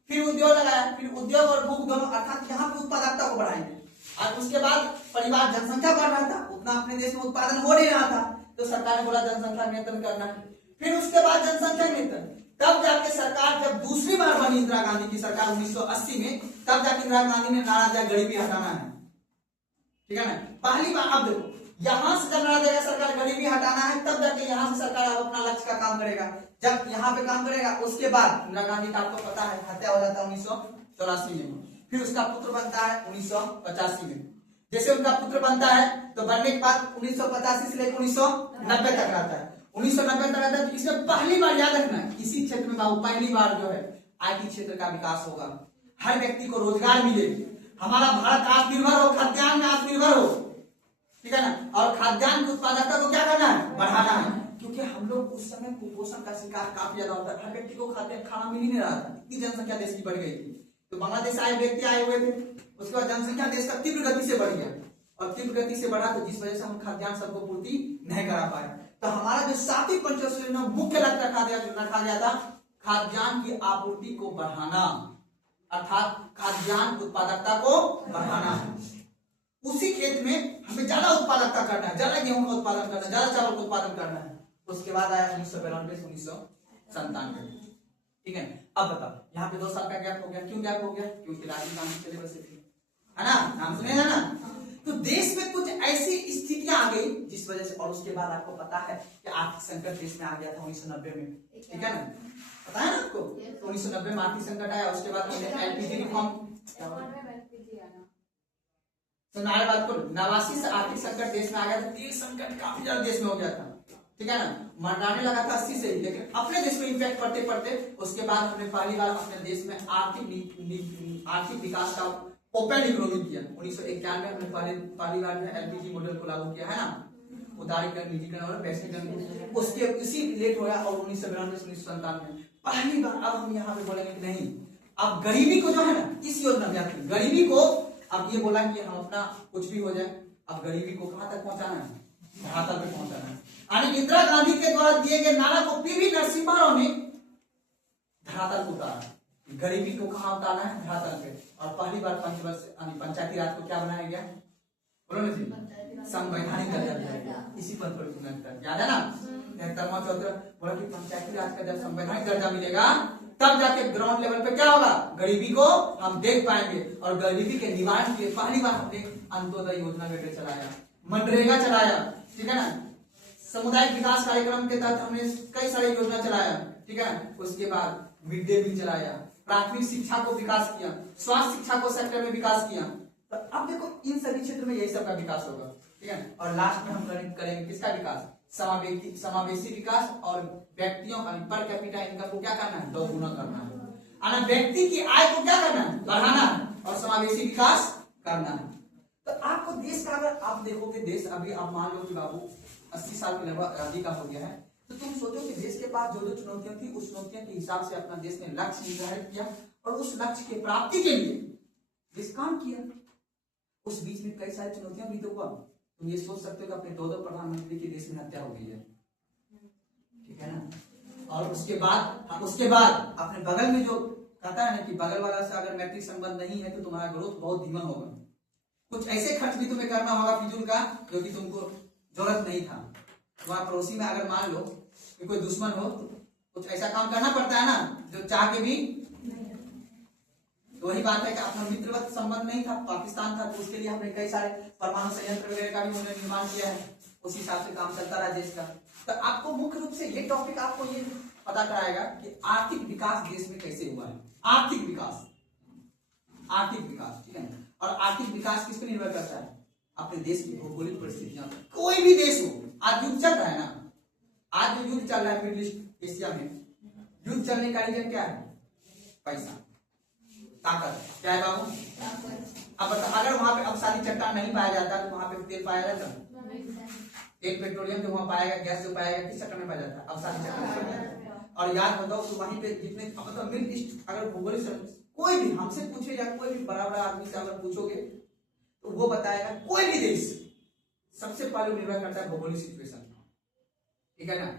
फिर उद्योग लगाया, फिर उद्योग और भूख दोनों, अर्थात यहाँ पे उत्पादकता को बढ़ाएंगे। और उसके बाद परिवार जनसंख्या बढ़ रहा था, उतना अपने देश में उत्पादन हो नहीं रहा था, तो सरकार ने बोला जनसंख्या नियंत्रण करना है। फिर उसके बाद जनसंख्या नियंत्रण, तब जाके सरकार जब दूसरी बार बनी इंदिरा गांधी की सरकार 1980 में, तब जाके इंदिरा गांधी ने नारा दिया गरीबी हटाना है, ठीक है ना? पहली बार। अब देखो यहां से जब नारा देगा सरकार गरीबी हटाना है, तब जाके यहां से सरकार अब अपना लक्ष्य का काम करेगा। जब यहाँ पे काम करेगा, उसके बाद इंदिरा गांधी का आपको पता है हत्या हो जाता है 1984 में। फिर उसका पुत्र बनता है 1985 में। जैसे उनका पुत्र बनता है तो बनने के बाद 1985 से लेकर 1990 तक रहता है। 1990 तक रहता है तो इसमें पहली बार याद रखना है किसी क्षेत्र में बाबू पहली बार जो है आईटी क्षेत्र का विकास होगा, हर व्यक्ति को रोजगार मिले, हमारा भारत आत्मनिर्भर हो, खाद्यान्न में आत्मनिर्भर हो, ठीक है ना। और खाद्यान्न की उत्पादकता को क्या करना है, बढ़ाना है, क्योंकि हम लोग उस समय कुपोषण का शिकार काफी ज्यादा होता है, हर व्यक्ति को खाना मिल ही नहीं रहा था, इतनी जनसंख्या देश की बढ़ गई थी। तो बांग्लादेश आए व्यक्ति आए हुए थे, उसके बाद जनसंख्या देश का तीव्र गति से बढ़ गया और तीव्र गति से बढ़ा तो जिस वजह से हम खाद्यान्न सबको पूर्ति नहीं करा पाए। तो हमारा जो सातवीं पंचवर्षीय योजना मुख्य लक्ष्य रखा गया था खाद्यान्न की आपूर्ति को बढ़ाना, अर्थात खाद्यान्न उत्पादकता को बढ़ाना। उसी खेत में हमें ज्यादा उत्पादकता करना है, ज्यादा गेहूं का उत्पादन करना है, ज्यादा चावल का उत्पादन करना है। उसके बाद आया 1992 से 1997, ठीक है। अब बताओ यहाँ पे 2 साल का गैप हो गया, क्यों गैप हो गया, क्योंकि राजीव गांधी सिलेबस से थी, है ना, नाम सुने है ना। तो देश में कुछ ऐसी स्थितियां आ गई जिस वजह से, और उसके बाद आपको पता है कि आर्थिक संकट देश में आ गया था 1990 में, ठीक है ना, पता है ना आपको। तो 1990 में आर्थिक संकट आया, उसके बाद एलपीजी रिफॉर्म, तो नारे बात को 89 से आर्थिक संकट देश में आ गया था, तेल संकट काफी ज्यादा देश में हो गया था, ठीक है ना, मंडराने लगा था 80 से ही, लेकिन अपने देश में इम्पैक्ट पड़ते पड़ते उसके बाद हमने पहली बार अपने देश में आर्थिक विकास का ओपन इकोनॉमी किया। 1991 में हमने पहली बार में एलपीजी मॉडल को लागू किया, है ना, उदारीकरण, निजीकरण और वैश्वीकरण, उसके उसी लेट होया। और 1992 से 1997 में पहली बार अब हम यहाँ पे बोलेंगे कि नहीं, अब गरीबी को जो है ना, इस योजना में गरीबी को अब ये बोला कि हम अपना कुछ भी हो जाए, अब गरीबी को कहां तक पहुंचाना है, धरातल पे पहुंचाना है। यानी इंदिरा गांधी के द्वारा दिए गए नारा को पीवी नरसिम्हा राव ने धरातल को उतारा, गरीबी को कहां उतारना है, धरातल पे। और पहली बार पंचायती राज को क्या बनाया गया, बोलो ना जी, संवैधानिक दर्जा दिया गया, इसी पर याद है ना, 73 बोला कि पंचायती राज का जब संवैधानिक दर्जा मिलेगा तब जाके ग्राउंड लेवल पे क्या होगा, गरीबी को हम देख पाएंगे। और गरीबी के निवारण के लिए पहली बार हमने अंत्योदय योजना चलाया, मनरेगा चलाया, ठीक है ना, सामुदायिक विकास कार्यक्रम के तहत हमने कई सारे योजना चलाया, ठीक है। उसके बाद मिड डे मील चलाया, प्राथमिक शिक्षा को विकास किया, स्वास्थ्य शिक्षा को सेक्टर में विकास किया। तो अब देखो इन सभी क्षेत्र में यही सब का विकास होगा, ठीक है। और लास्ट में हम करेंगे किसका विकास, समावेशी विकास, और व्यक्तियों पर कैपिटा इनकम को क्या करना है, 2 गुना करना है, व्यक्ति की आय को क्या करना है, बढ़ाना है, और समावेशी विकास करना है। तो आपको देश का अगर आप देखोगे, देश अभी आप मान लो कि बाबू 80 साल के लगभग आबादी का हो गया है, तो तुम सोचो कि देश के पास जो चुनौतियां थी उस चुनौतियों के हिसाब से अपना देश ने लक्ष्य निर्धारित किया और उस लक्ष्य के प्राप्ति के लिए देश काम किया। उस बीच में कई सारी चुनौतियां भी तो हुआ, तुम ये सोच सकते हो कि अपने 2 प्रधानमंत्री की देश में हत्या हो गई है, ठीक है ना। और उसके बाद अपने बगल में जो कहता है ना कि बगल वाला से अगर मैत्री संबंध नहीं है तो तुम्हारा ग्रोथ बहुत धीमा होगा, कुछ ऐसे खर्च भी तुम्हें करना होगा फिजूल का जो कि तुमको जरूरत नहीं था। तुम्हारा पड़ोसी में अगर मान लो कि कोई दुश्मन हो तो कुछ ऐसा काम करना पड़ता है ना जो चाह के भी, तो वही बात है कि अपना मित्रवत संबंध नहीं था, पाकिस्तान था, तो उसके लिए हमने कई सारे परमाणु संयंत्र वगैरह का भी उन्होंने निर्माण किया है, उस हिसाब से काम चलता रहा देश का। तो आपको मुख्य रूप से ये टॉपिक आपको ये पता कराएगा कि आर्थिक विकास देश में कैसे हुआ है, आर्थिक विकास, ठीक है। और आर्थिक विकास किस पर निर्भर करता है, अपने देश की भौगोलिक परिस्थितियां। कोई भी देश हो, आज युद्ध चल रहा है ना, आज जो युद्ध चल रहा है मिडिल ईस्ट एशिया में, युद्ध चलने का रीजन क्या है, पैसा, ताकत, क्या है बाबू। अब बता, अगर वहां पे अवसादी चट्टान नहीं पाया जाता तो वहां पे तेल पाया जाता, एक पेट्रोलियम जो वहां पाएगा, गैस जो पाएगा, किस चट्टान में पाया जाता, अवसादी चट्टान। और याद बताओ तो वहीं पे जितने मतलब मिडिल ईस्ट अगर भौगोलिक कोई भी हमसे पूछे या कोई भी बड़ा बड़ा आदमी से अगर पूछोगे तो वो बताएगा कोई भी देश सबसे पहले निर्भर करता है भौगोलिक सिचुएशन, ठीक है ना।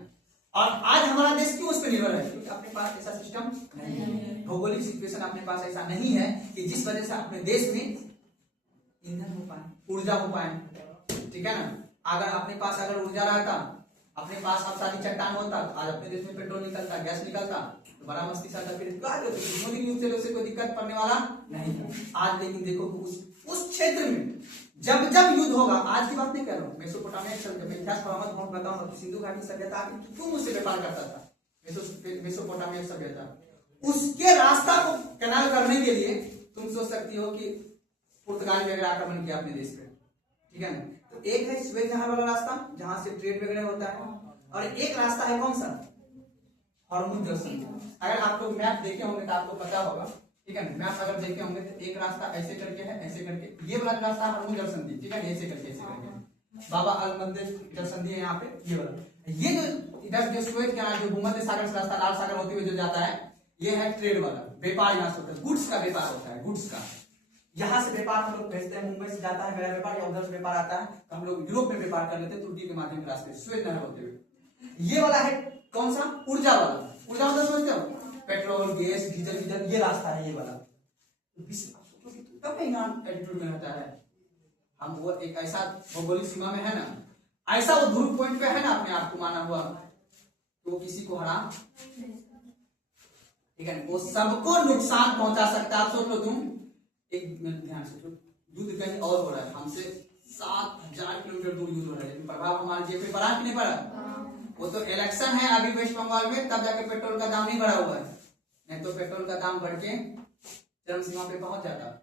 और आज हमारा देश क्यों उस पर निर्भर है, क्योंकि अपने पास ऐसा सिस्टम नहीं है, भौगोलिक सिचुएशन अपने पास ऐसा नहीं है कि जिस वजह से अपने देश में ईंधन हो पाए, ऊर्जा हो पाए, ठीक है ना। अगर अपने पास अगर ऊर्जा रहता, अपने पास अवसादी चट्टान होता, आज अपने देश में पेट्रोल निकलता, गैस निकलता, तो बड़ा मस्ती चलता, फिर मोदी न्यूज से लोग से कोई दिक्कत पड़ने वाला नहीं है आज। लेकिन देखो उस क्षेत्र में जब युद्ध होगा, आज की बात नहीं कर रहा हूँ, मेसोपोटामिया बताऊंगा कि सिंधु घाटी सभ्यता क्यों मुझसे व्यापार करता था, मेसोपोटामिया सभ्यता, उसके रास्ता को कैनाल करने के लिए तुम सोच सकती हो कि पुर्तगाल वगैरह आक्रमण किया अपने देश पे, ठीक है ना। तो एक है स्वेज नहर वाला रास्ता जहां से ट्रेड वगैरह होता है, और एक रास्ता है कौन सा, हॉर्मुज जल संधि। अगर आप लोग मैप देखे होंगे तो आपको पता होगा, ठीक है ना। मैप अगर देखे होंगे तो एक रास्ता ऐसे करके है, ऐसे करके ये वाला रास्ता हॉर्मुज जल संधि, ठीक है, ऐसे करके बाबा अल मंदिर जल संधि है यहाँ पे, ये वाला। ये जो इधर जो स्वेज का जो भूमध्य सागर से रास्ता लाल सागर होते हुए जो जाता है, ये है ट्रेड वाला, व्यापार यहाँ से होता है, गुड्स का व्यापार होता है, गुड्स का। यहाँ से व्यापार हम लोग भेजते हैं, मुंबई से जाता है मेरा व्यापार, या उधर से व्यापार आता है तो हम लोग यूरोप में व्यापार कर लेते हैं तुर्की के माध्यम के रास्ते, स्वेज नहर होते हुए। ये वाला है कौन सा, ऊर्जा वाला। ऊर्जा मतलब समझते हो, पेट्रोल, गैस, डीजल, ये रास्ता है, ये वाला। कब एल्टीट्यूड में रहता है, हम वो एक ऐसा भौगोलिक सीमा में है ना, ऐसा वो ध्रुव पॉइंट पे है ना, अपने आप को माना हुआ तो वो किसी को हरा, ठीक है, वो सबको नुकसान पहुंचा सकता है। आप सोच लो, तुम एक मिनट ध्यान से सोचो, युद्ध कहीं और हो रहा है, हमसे 7000 किलोमीटर दूर युद्ध हो रहा है, लेकिन प्रभाव हमारे जेब पे पड़ा कि नहीं पड़ा। वो तो इलेक्शन है अभी वेस्ट बंगाल में, तब जाके पेट्रोल का दाम नहीं बढ़ा हुआ है, नहीं तो पेट्रोल का दाम बढ़ के चरम सीमा पे पहुंच जाता।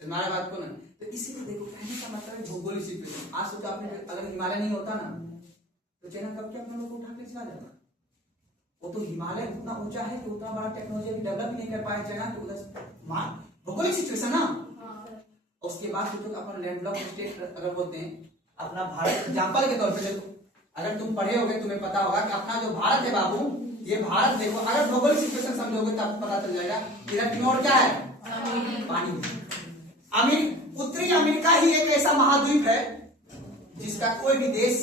हमारा बात को ना, तो इसीलिए देखो कहने का मतलब है भौगोलिक सिचुएशन। आज सोचो आपने, अगर हिमालय नहीं होता ना तो चाइना कब के अपने लोग को उठा के चला जाता। वो तो हिमालय उतना ऊंचा है कि उतना बड़ा टेक्नोलॉजी अभी डेवलप नहीं कर पाया चाइना, तो उधर भौगोलिक सिचुएशन ना। उसके बाद सोचो अपन लैंडलॉक स्टेट अगर बोलते हैं, अपना भारत एग्जांपल के तौर पे देखो, अगर तुम पढ़े होगे तुम्हें पता होगा कि अपना जो भारत है बाबू, ये भारत देखो, अगर भौगोलिक सिचुएशन समझोगे तब पता चल जाएगा। इधर की ओर क्या है, पानी। उत्तरी अमेरिका ही एक ऐसा महाद्वीप है जिसका कोई भी देश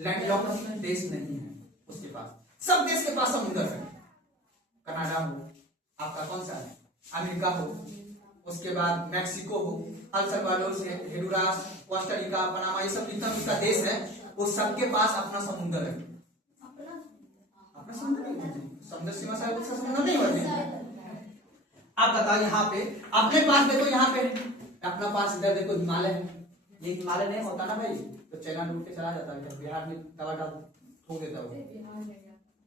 लैंडलॉक्ड देश नहीं है, उसके पास सब देश के पास समुद्र है। कनाडा हो, आपका कौन सा है, अमेरिका हो, उसके बाद मैक्सिको हो, अल सल्वाडोर से हेंडुरास, कोस्टा रिका, पनामा, ये सब जितना उसका देश है, वो सबके पास अपना समुद्र है। अपना समुद्र नहीं, समुद्र सीमा से समुद्र नहीं होते। आप बताओ यहाँ पे अपने पास देखो, यहाँ पे अपना पास इधर देखो हिमालय है, ये हिमालय नहीं होता ना भाई तो चाइना लूट के चला जाता है, बिहार में दवा डाल ठोक देता हो,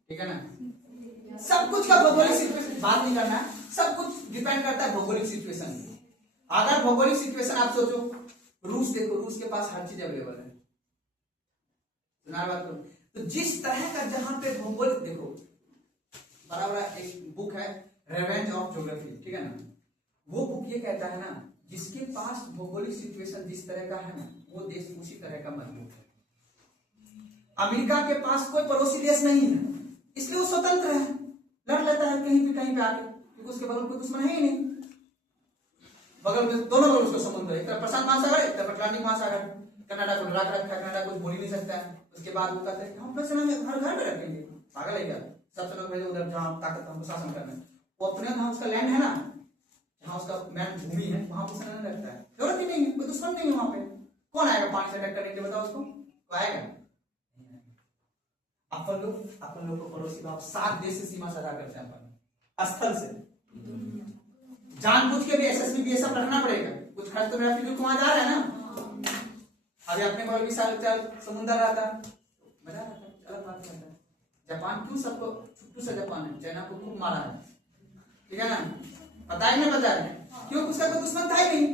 ठीक है ना। सब कुछ का भौगोलिक सिचुएशन बात नहीं करना है, सब कुछ डिपेंड करता है भौगोलिक सिचुएशन। अगर भौगोलिक सिचुएशन आप सोचो, रूस देखो, रूस के पास हर चीज अवेलेबल है, सुना बात को। तो जिस तरह का जहां पे भौगोलिक देखो, बराबर एक बुक है रेवेंज ऑफ ज्योग्राफी, ठीक है ना, वो बुक ये कहता है ना, जिसके पास भौगोलिक सिचुएशन जिस तरह का है ना, वो देश उसी तरह का मजबूत है। अमेरिका के पास कोई पड़ोसी देश नहीं है, इसलिए वो स्वतंत्र है, लड़ लेता है कहीं पे आके, क्योंकि उसके बगल में कोई दुश्मन है ही नहीं। बगल में दोनों बगल उसको समुद्र है, एक तरफ प्रशांत महासागर, एक तरफ अटलांटिक महासागर। कनाडा को रख रखा है, कनाडा कुछ बोल ही नहीं सकता है। उसके बाद वो कहते हैं हम अपने सेना में घर में रखेंगे, पागल है क्या, सब सेना भेजे उधर जहाँ ताकत हमको शासन करना है। वो अपने जहाँ उसका लैंड है ना, जहाँ उसका मैन भूमि है, वहां पर सेना नहीं रखता है, जरूरत ही नहीं है, कोई दुश्मन नहीं है वहां पे। कौन आएगा पानी से अटैक करने के लिए, बताओ उसको, तो आएगा। अपन लोग को पड़ोसी बाप 7 देश से सीमा सदा करते हैं, अपन स्थल से जानबूझ के भी एसएसबी भी ये सब रखना पड़ेगा, कुछ खर्च तो मेरा फिर वहां जा रहा है ना। अभी अपने बगल भी साल समुद्र रहता, मजा आता, अलग बात करता है। जापान क्यों सबको छुट्टू से जापान है, चाइना को खूब मारा है, ठीक है ना, पता ही नहीं बता रहे क्यों, उसका तो दुश्मन था ही नहीं,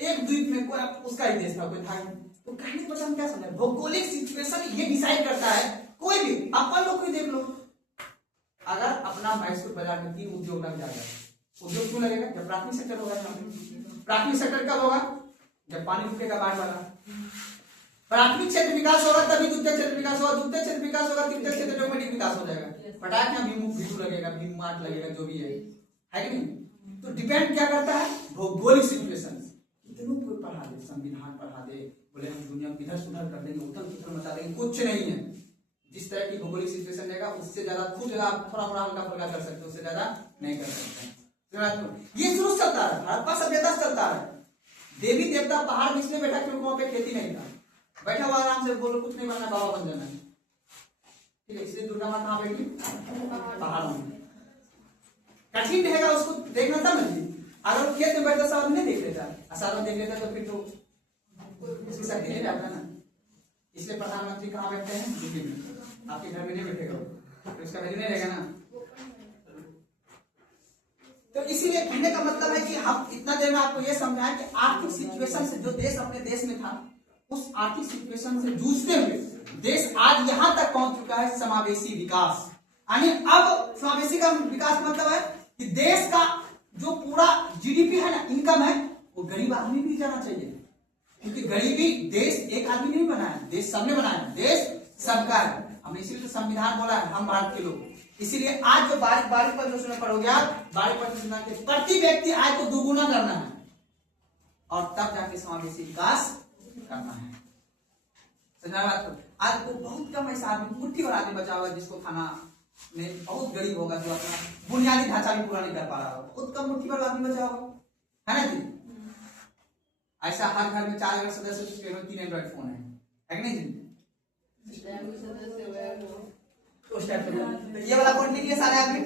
एक द्वीप में कोई उसका ही देश था, कोई था ही। तो कहने का मतलब क्या समझ, भौगोलिक सिचुएशन ये डिसाइड करता है। कोई भी अपन लोग को देख लो, अगर अपना मैसूर बाजार में 3 उद्योग लग जाएगा, उद्योग क्यों लगेगा, जब प्राथमिक सेक्टर होगा। प्राथमिक सेक्टर कब होगा, जब पानी रुकेगा बाढ़ वाला। प्राथमिक क्षेत्र विकास होगा तभी द्वितीय क्षेत्र विकास होगा, द्वितीय क्षेत्र विकास होगा, तृतीय क्षेत्र ऑटोमेटिक विकास हो जाएगा। पटाख में भीम लगेगा, भीम मार्ट लगेगा, जो भी है कि नहीं। तो डिपेंड क्या करता है, भौगोलिक सिचुएशन। इतनों को पढ़ा दे, संविधान पढ़ा दे, बोले हम दुनिया को इधर सुधर कर देंगे, उधर उधर मचा देंगे, कुछ नहीं है। जिस तरह की भौगोलिक सिचुएशन रहेगा उससे ज्यादा खुद आप थोड़ा मोड़ा हल्का फुल्का कर सकते हो, उससे ज्यादा नहीं कर सकते। ये शुरू चलता है, हड़प्पा सभ्यता चलता है। देवी देवता पहाड़ बीच में बैठा, क्योंकि वहां पे खेती नहीं था, बैठा हुआ आराम से, बोलो कुछ नहीं बनना, बाबा बन जाना है, ठीक है। इसलिए दुर्गा माँ कहाँ बैठी, पहाड़ों में। कठिन रहेगा उसको देखना तब नहीं, अगर वो खेत में बैठता साथ नहीं देख लेता, साथ में देख लेता तो फिर तो उसकी शक्ति नहीं रहता ना। इसलिए प्रधानमंत्री कहाँ बैठते हैं, दिल्ली में, आपके घर में नहीं बैठेगा, तो इसका वैल्यू नहीं रहेगा ना। तो इसीलिए कहने का मतलब है कि हम इतना देर में आपको यह समझाएं कि आर्थिक सिचुएशन से जो देश अपने देश में था, उस आर्थिक सिचुएशन से जूझते हुए देश आज यहां तक पहुंच चुका है समावेशी विकास। यानी अब समावेशी का विकास मतलब है कि देश का जो पूरा जीडीपी है ना, इनकम है, वो गरीब आदमी भी जाना चाहिए, क्योंकि गरीबी देश एक आदमी नहीं बनाया, देश सबने बनाया, देश सबका है। हमने इसीलिए संविधान बोला है, हम भारत के लोग। इसीलिए आज जो बारीक बारीक पर योजना पढ़ोगे आप, बारीक पर योजना के प्रति व्यक्ति आय को दोगुना करना है और तब जाके समावेशी विकास करना है। समझा बात को? आज को बहुत कम ऐसा आदमी, मुट्ठी भर आदमी बचा हुआ है जिसको खाना नहीं, बहुत गरीब होगा जो अपना बुनियादी ढांचा भी पूरा नहीं कर पा रहा होगा, बहुत कम मुट्ठी भर आदमी बचा होगा, है ना जी? ऐसा हर घर में 4 अगर सदस्य उसके में 3 एंड्रॉइड फोन है कि नहीं जी? तो ये वाला पॉइंट लिखिए सारे आदमी,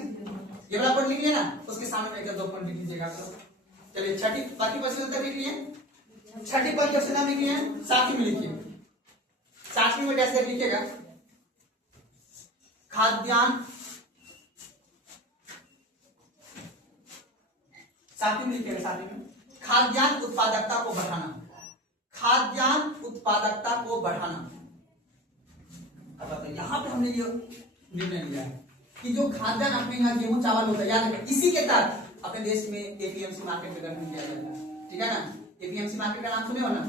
ये वाला पॉइंट लिखिए ना, उसके सामने में एक 2 पॉइंट लिख लीजिएगा। चलिए छठी बाकी क्वेश्चन तक लिख लिए, छठी पॉइंट क्वेश्चन आप लिखिए, 7वीं में लिखिए, 7वीं में कैसे लिखिएगा? खाद्यान्न, 7वीं में लिखिएगा, 7वीं में खाद्यान्न उत्पादकता को बढ़ाना, खाद्यान्न उत्पादकता को बढ़ाना। अब बताइए यहां पे हमने ये निर्णय लिया है कि जो खाद्यान्न अपने यहाँ गेहूं चावल होता है, याद रखें, इसी के तहत अपने देश में एपीएमसी मार्केट का गठन किया जाता है, ठीक है ना? एपीएमसी मार्केट का नाम सुने हो ना,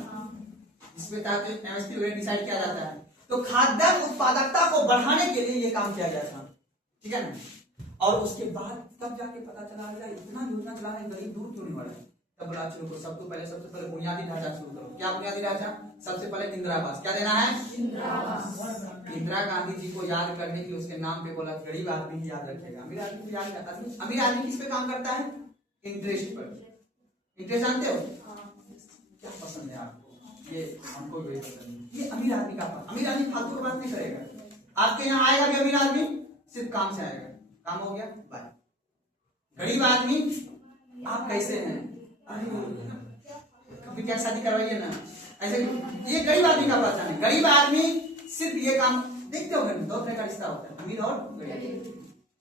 इसमें तहत एमएसपी रेट डिसाइड किया जाता है। तो खाद्यान्न उत्पादकता को बढ़ाने के लिए ये काम किया गया था, ठीक है ना? और उसके बाद तब जाके पता चला इतना योजना चला रहे गरीब दूर क्यों नहीं बढ़ रहे, तब बोला चलो सबसे पहले बुनियादी ढांचा शुरू करो। क्या बुनियादी ढांचा? सबसे पहले इंदिरा आवास। क्या देना है? इंदिरा गांधी जी को याद करने के लिए उसके नाम पे बोला गरीब आदमी ही याद रखेगा, अमीर आदमी को याद करता है। अमीर आदमी किस पे काम करता है? इंटरेस्ट पर। इंटरेस्ट जानते हो क्या पसंद है आपको? ये हमको भी पसंद है, ये अमीर आदमी का पास। अमीर आदमी फालतू की बात नहीं करेगा, आपके यहाँ आएगा भी अमीर आदमी सिर्फ काम से आएगा, काम हो गया बाय। गरीब आदमी आप कैसे हैं, कभी क्या शादी करवाइए ना, ऐसे ये गरीब आदमी का पहचान है। गरीब आदमी सिर्फ ये काम देखते हो, दो तरह का रिश्ता होता है, अमीर और गरीब।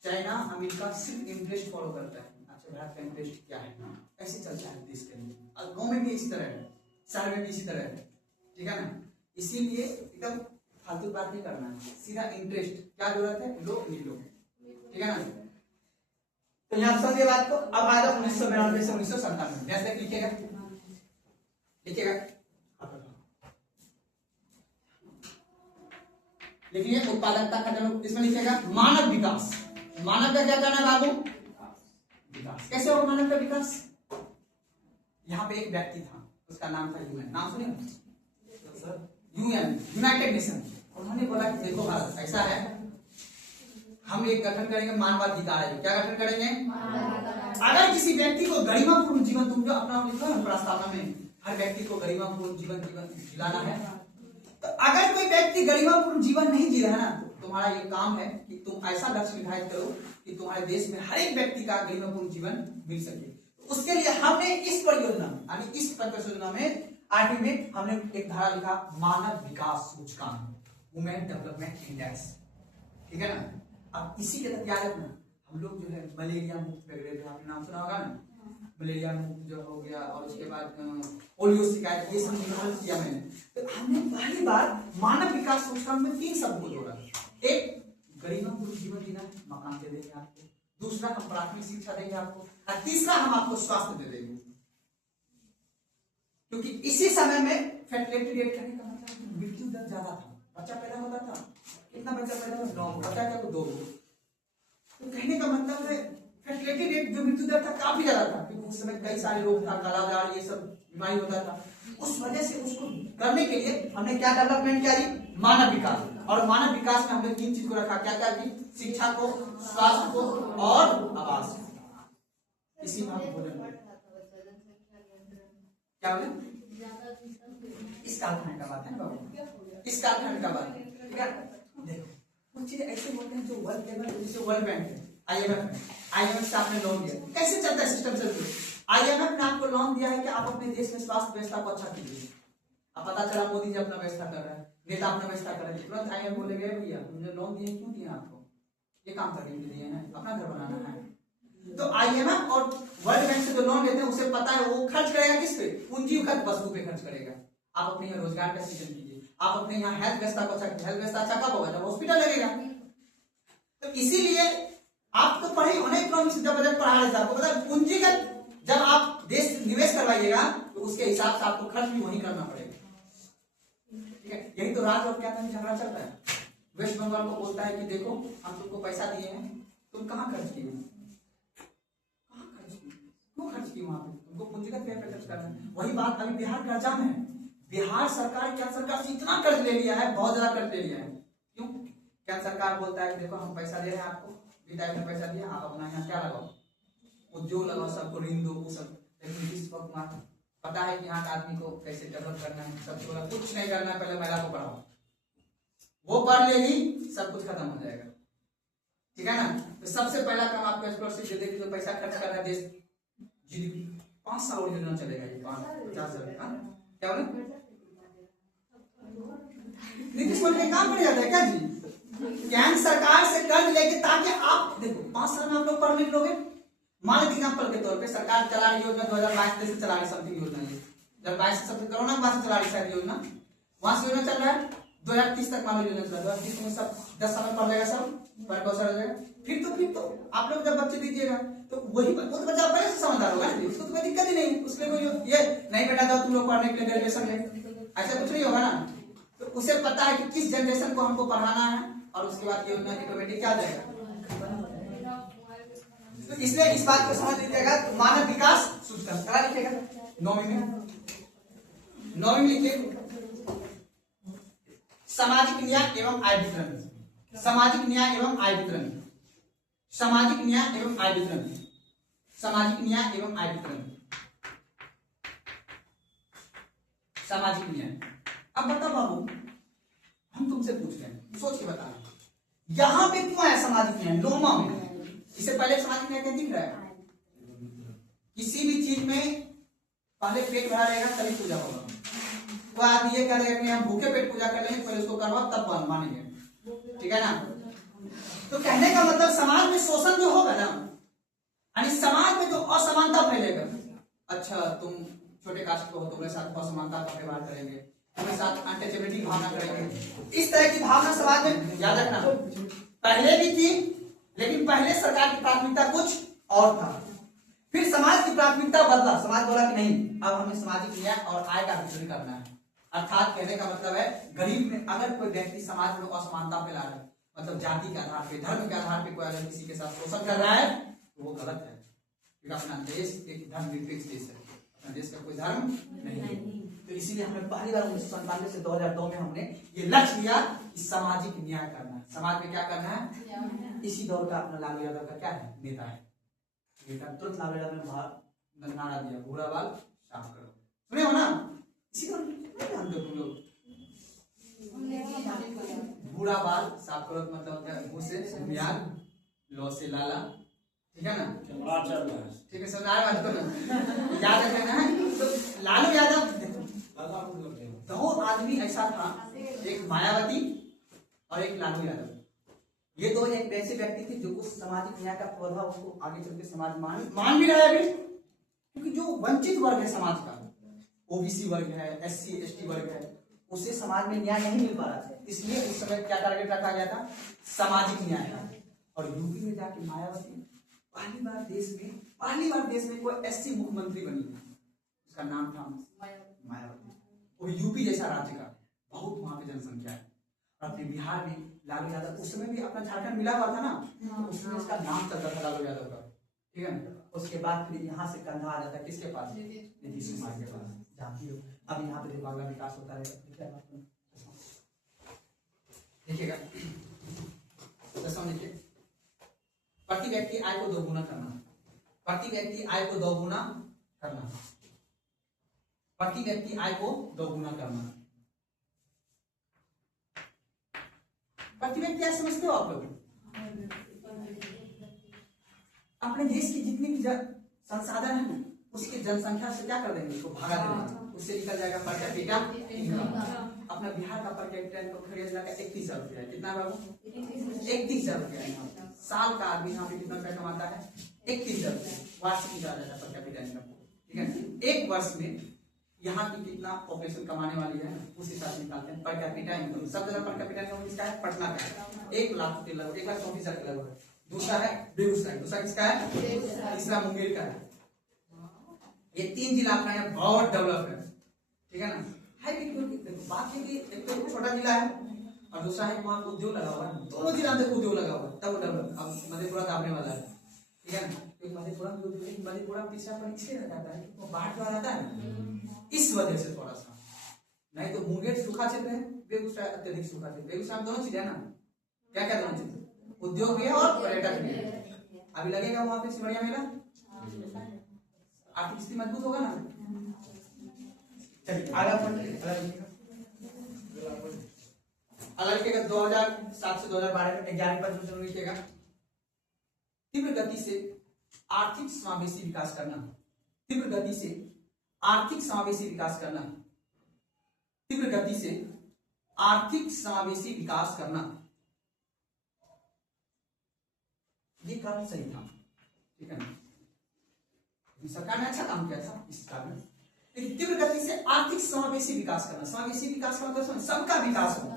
चाइना अमेरिका सिर्फ इंटरेस्ट फॉलो करता है, अच्छा भारत का इंटरेस्ट क्या है, ऐसे चलता है देश के लिए। और गाँव में भी इसी तरह है, शहर में भी इसी तरह है, ठीक है ना? इसीलिए एकदम फालतू बात नहीं करना है, सीधा इंटरेस्ट क्या जरूरत है, लो नहीं लो, ठीक है ना? तो यहाँ समझिए बात को। अब आ जाओ 1992 से 1997 जैसे लिखेगा, लिखिएगा, लिखिए उत्पादकता का जब इसमें लिखिएगा मानव विकास। मानव का क्या करना है बाबू? विकास। कैसे होगा मानव का विकास? यहाँ पे एक व्यक्ति था, उसका नाम था यूएन, नाम सुनिए, यूएन, यूनाइटेड नेशन। उन्होंने बोला कि देखो भारत ऐसा है, हम एक गठन करेंगे मानवाधिकार है। क्या गठन करेंगे? अगर किसी व्यक्ति को गरिमापूर्ण जीवन, तुम जो अपना लिखा है प्रस्तावना में, हर व्यक्ति को गरिमापूर्ण जीवन जिलाना है। तो अगर कोई व्यक्ति गरिमापूर्ण जीवन नहीं जी रहा है ना, तो तुम्हारा ये काम है कि तुम ऐसा लक्ष्य निर्धारित करो कि तुम्हारे देश में हर एक व्यक्ति का गरिमापूर्ण जीवन मिल सके। तो उसके लिए हमने इस परियोजना यानी इस परियोजना में 8वीं में हमने एक धारा लिखा मानव विकास सूचकांक, वुमेन डेवलपमेंट इंडेक्स, ठीक है ना? अब इसी के तहत याद रखना, हम लोग जो है मलेरिया मुक्त वगैरह, आपने नाम सुना होगा ना, मलेरिया मुक्त जो हो गया, और उसके बाद पोलियो शिकायत, ये सब निर्धारित किया मैंने। तो हमने पहली बार मानव विकास सूचकांक में 3 शब्द को जोड़ा। एक, गरिमापूर्ण जीवन जीना, मकान दे देंगे आपको। दूसरा, हम प्राथमिक शिक्षा देंगे आपको। और तीसरा, हम आपको स्वास्थ्य दे देंगे। क्योंकि इसी समय में फर्टिलिटी रेट करने का मतलब मृत्यु दर ज्यादा था, बच्चा पैदा होता था, कितना बच्चा पैदा होता? 9, बच्चा क्या तो 2। तो कहने का मतलब है फर्टिलिटी रेट जो मृत्यु दर था काफी ज्यादा था, क्योंकि उस समय कई सारे रोग था, कालाजार, ये सब बीमारी होता था। उस वजह से उसको करने के लिए हमने क्या डेवलपमेंट किया जी? मानव विकास। और मानव विकास में हमने 3 चीज को रखा, क्या क्या जी? शिक्षा को, स्वास्थ्य को और आवास। इसी में हम बोले क्या बोले, इस कालखंड का बात है ना बाबू, इस कालखंड का बात है। देखो कुछ चीजें ऐसे होते हैं जो वर्ल्ड लेवल, जैसे वर्ल्ड बैंक है, आईएमएफ है, आईएमएफ से आपने लोन दिया, कैसे चलता है सिस्टम चलती है। आईएमएफ ने आपको लोन दिया है कि आप अपने देश में स्वास्थ्य व्यवस्था को अच्छा कीजिए। अब पता चला मोदी जी अपना व्यवस्था कर रहा है, नेता अपना व्यवस्था कर रहे हैं, तुरंत आईएमएफ बोले गए भैया तुमने लोन दिए क्यों दिए, आपको ये काम करने के लिए है, अपना घर बनाना है। तो IMF और वर्ल्ड बैंक से जो लोन लेते हैं उसे पता है वो खर्च करेगा किस पे, पूंजीगत वस्तु पे खर्च करेगा। आप अपने यहाँ रोजगार का सृजन कीजिए, आप अपने यहाँ हेल्थ व्यवस्था को अच्छा, हेल्थ व्यवस्था अच्छा कब होगा, जब हॉस्पिटल लगेगा। तो इसीलिए आप तो पढ़े होने इकोनॉमिक्स, जब बजट पढ़ा रहे थे आपको पता है पूंजीगत जब आप देश निवेश करवाइएगा तो उसके हिसाब से आपको खर्च भी वही करना पड़ेगा। ठीक है, यही तो राज्य और केंद्र में झगड़ा चल रहा है। वेस्ट बंगाल को बोलता है कि देखो हम तुमको पैसा दिए हैं, तुम कहाँ खर्च किए, कहाँ खर्च किए, क्यों खर्च किए, वहां पे तुमको पूंजीगत व्यय पे खर्च करना है। वही बात अभी बिहार का जाम है, बिहार सरकार केंद्र सरकार से इतना कर्ज ले लिया है, बहुत ज्यादा कर्ज ले लिया है। क्यों, केंद्र सरकार बोलता है कि देखो हम पैसा दे रहे हैं आपको, विधायक ने पैसा दिया, आप अपना यहाँ क्या लगाओ, उद्योग लगाओ, सबको ऋण दो, वो सब। लेकिन इस वक्त पता है कि यहाँ का आदमी को कैसे डेवलप करना है, सबको कुछ नहीं करना है, पहले महिला को पढ़ाओ, वो पढ़ लेगी सब कुछ खत्म हो जाएगा। ठीक है ना, तो सबसे पहला काम आपको स्कॉलरशिप दे देगी, जो पैसा खर्च कर रहा है देश GDP 5 साल और योजना चलेगा, ये 50,000 क्या बोले, नीतीश कुमार का काम बढ़ जाता है क्या जी, केंद्र सरकार से कर्ज लेके, ताकि आप देखो 5 साल में आप लोग पढ़ लिख लोगे। मान एग्जाम्पल के तौर पे सरकार चला रही योजना 2022 से चला रही समथिंग योजना, ये जब 22 से समथिंग कोरोना के बाद से चला रही शायद योजना, वहां से योजना चल रहा है 2030 तक, मान लो योजना चला 2030 में सब 10 साल में पढ़ लेगा, सब बहुत सारा हो जाएगा। फिर तो आप लोग जब बच्चे दीजिएगा तो वही वो तो बच्चा पहले से समझदार होगा ना, उसको तो कोई दिक्कत ही नहीं, उसके कोई ये नहीं बेटा जाओ तुम लोग पढ़ने के लिए ग्रेजुएशन में, ऐसा कुछ नहीं होगा ना। तो उसे पता है कि किस जनरेशन को हमको पढ़ाना है, और उसके बाद योजना ऑटोमेटिक क्या जाएगा। तो इसलिए इस बात को समझ लीजिएगा, मानव विकास सूचकांक करा लिखिएगा 9वीं में लिखिए, सामाजिक न्याय एवं आय वितरण, सामाजिक न्याय एवं आय वितरण, सामाजिक न्याय एवं आय वितरण, सामाजिक न्याय एवं आय वितरण, सामाजिक न्याय। अब बता बाबू, हम तुमसे पूछ रहे हैं, सोच के बता, यहां पे क्यों आया सामाजिक न्याय नोमा में, इससे पहले सामाजिक न्याय क्या दिख रहा है, किसी भी चीज में पहले पेट भरा रहेगा तभी पूजा होगा। तो आप ये कह रहे हैं कि हम भूखे पेट पूजा कर लेंगे, पहले उसको करवाओ तब मानेंगे। ठीक है ना, तो कहने का मतलब समाज में शोषण जो होगा ना, यानी समाज में जो असमानता फैलेगा, अच्छा तुम छोटे कास्ट को हो, तुम्हारे साथ असमानता का व्यवहार करेंगे, तुम्हारे साथ अनटचेबिलिटी भावना करेंगे, इस तरह की भावना समाज में, याद रखना पहले भी थी, लेकिन पहले सरकार की प्राथमिकता कुछ और था, फिर समाज की प्राथमिकता बदला, समाज बोला कि नहीं अब हमें सामाजिक न्याय और आय का वितरण करना है। अर्थात कहने का मतलब है गरीब में अगर कोई व्यक्ति समाज में असमानता फैला रहा है, मतलब जाति के आधार पे, धर्म के आधार पे कोई अगर किसी के साथ शोषण कर रहा है तो वो गलत है, क्योंकि अपना देश एक धर्मनिरपेक्ष देश है, अपना देश का कोई धर्म नहीं है। तो इसीलिए हमने पहली बार 1997 से 2002 में हमने ये लक्ष्य लिया कि सामाजिक न्याय करना है, समाज में क्या करना है। इसी दौर का अपना लालू यादव का क्या है, नेता है, नेता तुरंत लालू यादव ने नारा दिया, भूरा बाल साफ करो, सुने हो ना, इसी दौर तुम लोग भूरा बाल साफ करो मतलब क्या, भू से बुनियाद, लो से लाला, ठीक है ना, ठीक है, समझ आ रहा है तो याद रखना है। तो लालू यादव दो आदमी ऐसा था, एक मायावती और एक लालू यादव, ये दो एक ऐसे व्यक्ति थे जो उस सामाजिक न्याय का पौधा उसको आगे चल के समाज मान भी रहा है अभी, क्योंकि जो वंचित वर्ग है समाज का, ओबीसी वर्ग है, SC ST वर्ग है, उसे समाज में न्याय नहीं मिल पा रहा था, इसलिए उस समय क्या टारगेट रखा गया था, सामाजिक न्याय। और यूपी में जाके मायावती पहली बार देश में कोई SC मुख्यमंत्री बनी, उसका नाम था मायावती, वो यूपी जैसा राज्य का, बहुत वहां पे जनसंख्या है। अपने बिहार में लालू यादव उस समय भी अपना झारखंड मिला हुआ था ना, तो उसमें उसका नाम चलता था लालू यादव का, ठीक है ना। उसके बाद फिर यहाँ से कंधा आ जाता है किसके पास, नीतीश कुमार के पास, जानती हो। अब यहाँ पे देखो अगला विकास होता रहेगा, देखिएगा देखिए, प्रति व्यक्ति आय को दोगुना करना, प्रति व्यक्ति आय को दोगुना करना, प्रति व्यक्ति आय को दोगुना करना, प्रति व्यक्ति आय समझते हो आप लोग, अपने देश की जितनी भी संसाधन है ना, उसकी जनसंख्या से क्या कर देंगे, उसको भगा देंगे, उससे निकल जाएगा पर कैपिटा इनकम। अपना बिहार का पर कैपिटा इनकम खरीदने का 31,000 रुपया है, कितना बाबू, 31,000 रुपया है। साल का आदमी यहाँ पे कितना रुपया कमाता है? 31,000 रुपये वार्षिक निकाला जाता है पर कैपिटा इनकम, ठीक है। एक वर्ष में यहाँ की कितना पॉपुलेशन कमाने वाली है उस हिसाब से निकालते हैं पर कैपिटा इनकम। सब जगह पर कैपिटा इनकम किसका है? पटना का है, 1 लाख के लगभग, 1,34,000 के लगभग। दूसरा है बेगूसराय, दूसरा किसका है? तीसरा मुंगेर का है। ये 3 जिला अपना है बहुत डेवलप है, ठीक है ना। बात है कि एक तो छोटा जिला है और दूसरा है वहाँ उद्योग लगा हुआ है, दोनों जिला में उद्योग लगा हुआ है, तब वो डेवलप। अब मधेपुरा दाबने वाला है, ठीक है ना। मधेपुरा पिछड़ा पर इसलिए रह जाता है वो बाढ़ जो आता है इस वजह से थोड़ा सा, नहीं तो मुंगेर सूखा क्षेत्र है, बेगूसराय अत्यधिक सूखा क्षेत्र। बेगूसराय में दोनों चीज है ना, क्या क्या दोनों चीज, उद्योग भी है और पर्यटक भी है। अभी लगेगा वहां पे सिमरिया मेला, आर्थिक स्थिति मजबूत होगा ना। चलिए आगे अलग के 2007 से 2012 में 11 लिखेगा। तीव्र गति से आर्थिक समावेशी विकास करना, तीव्र गति से आर्थिक समावेशी विकास करना, तीव्र गति से आर्थिक समावेशी विकास करना, ये कारण सही था, ठीक है ना। सरकार ने अच्छा काम किया था इस कारण, लेकिन तीव्र गति से आर्थिक समावेशी विकास करना, समावेशी विकास का मतलब सबका विकास हो,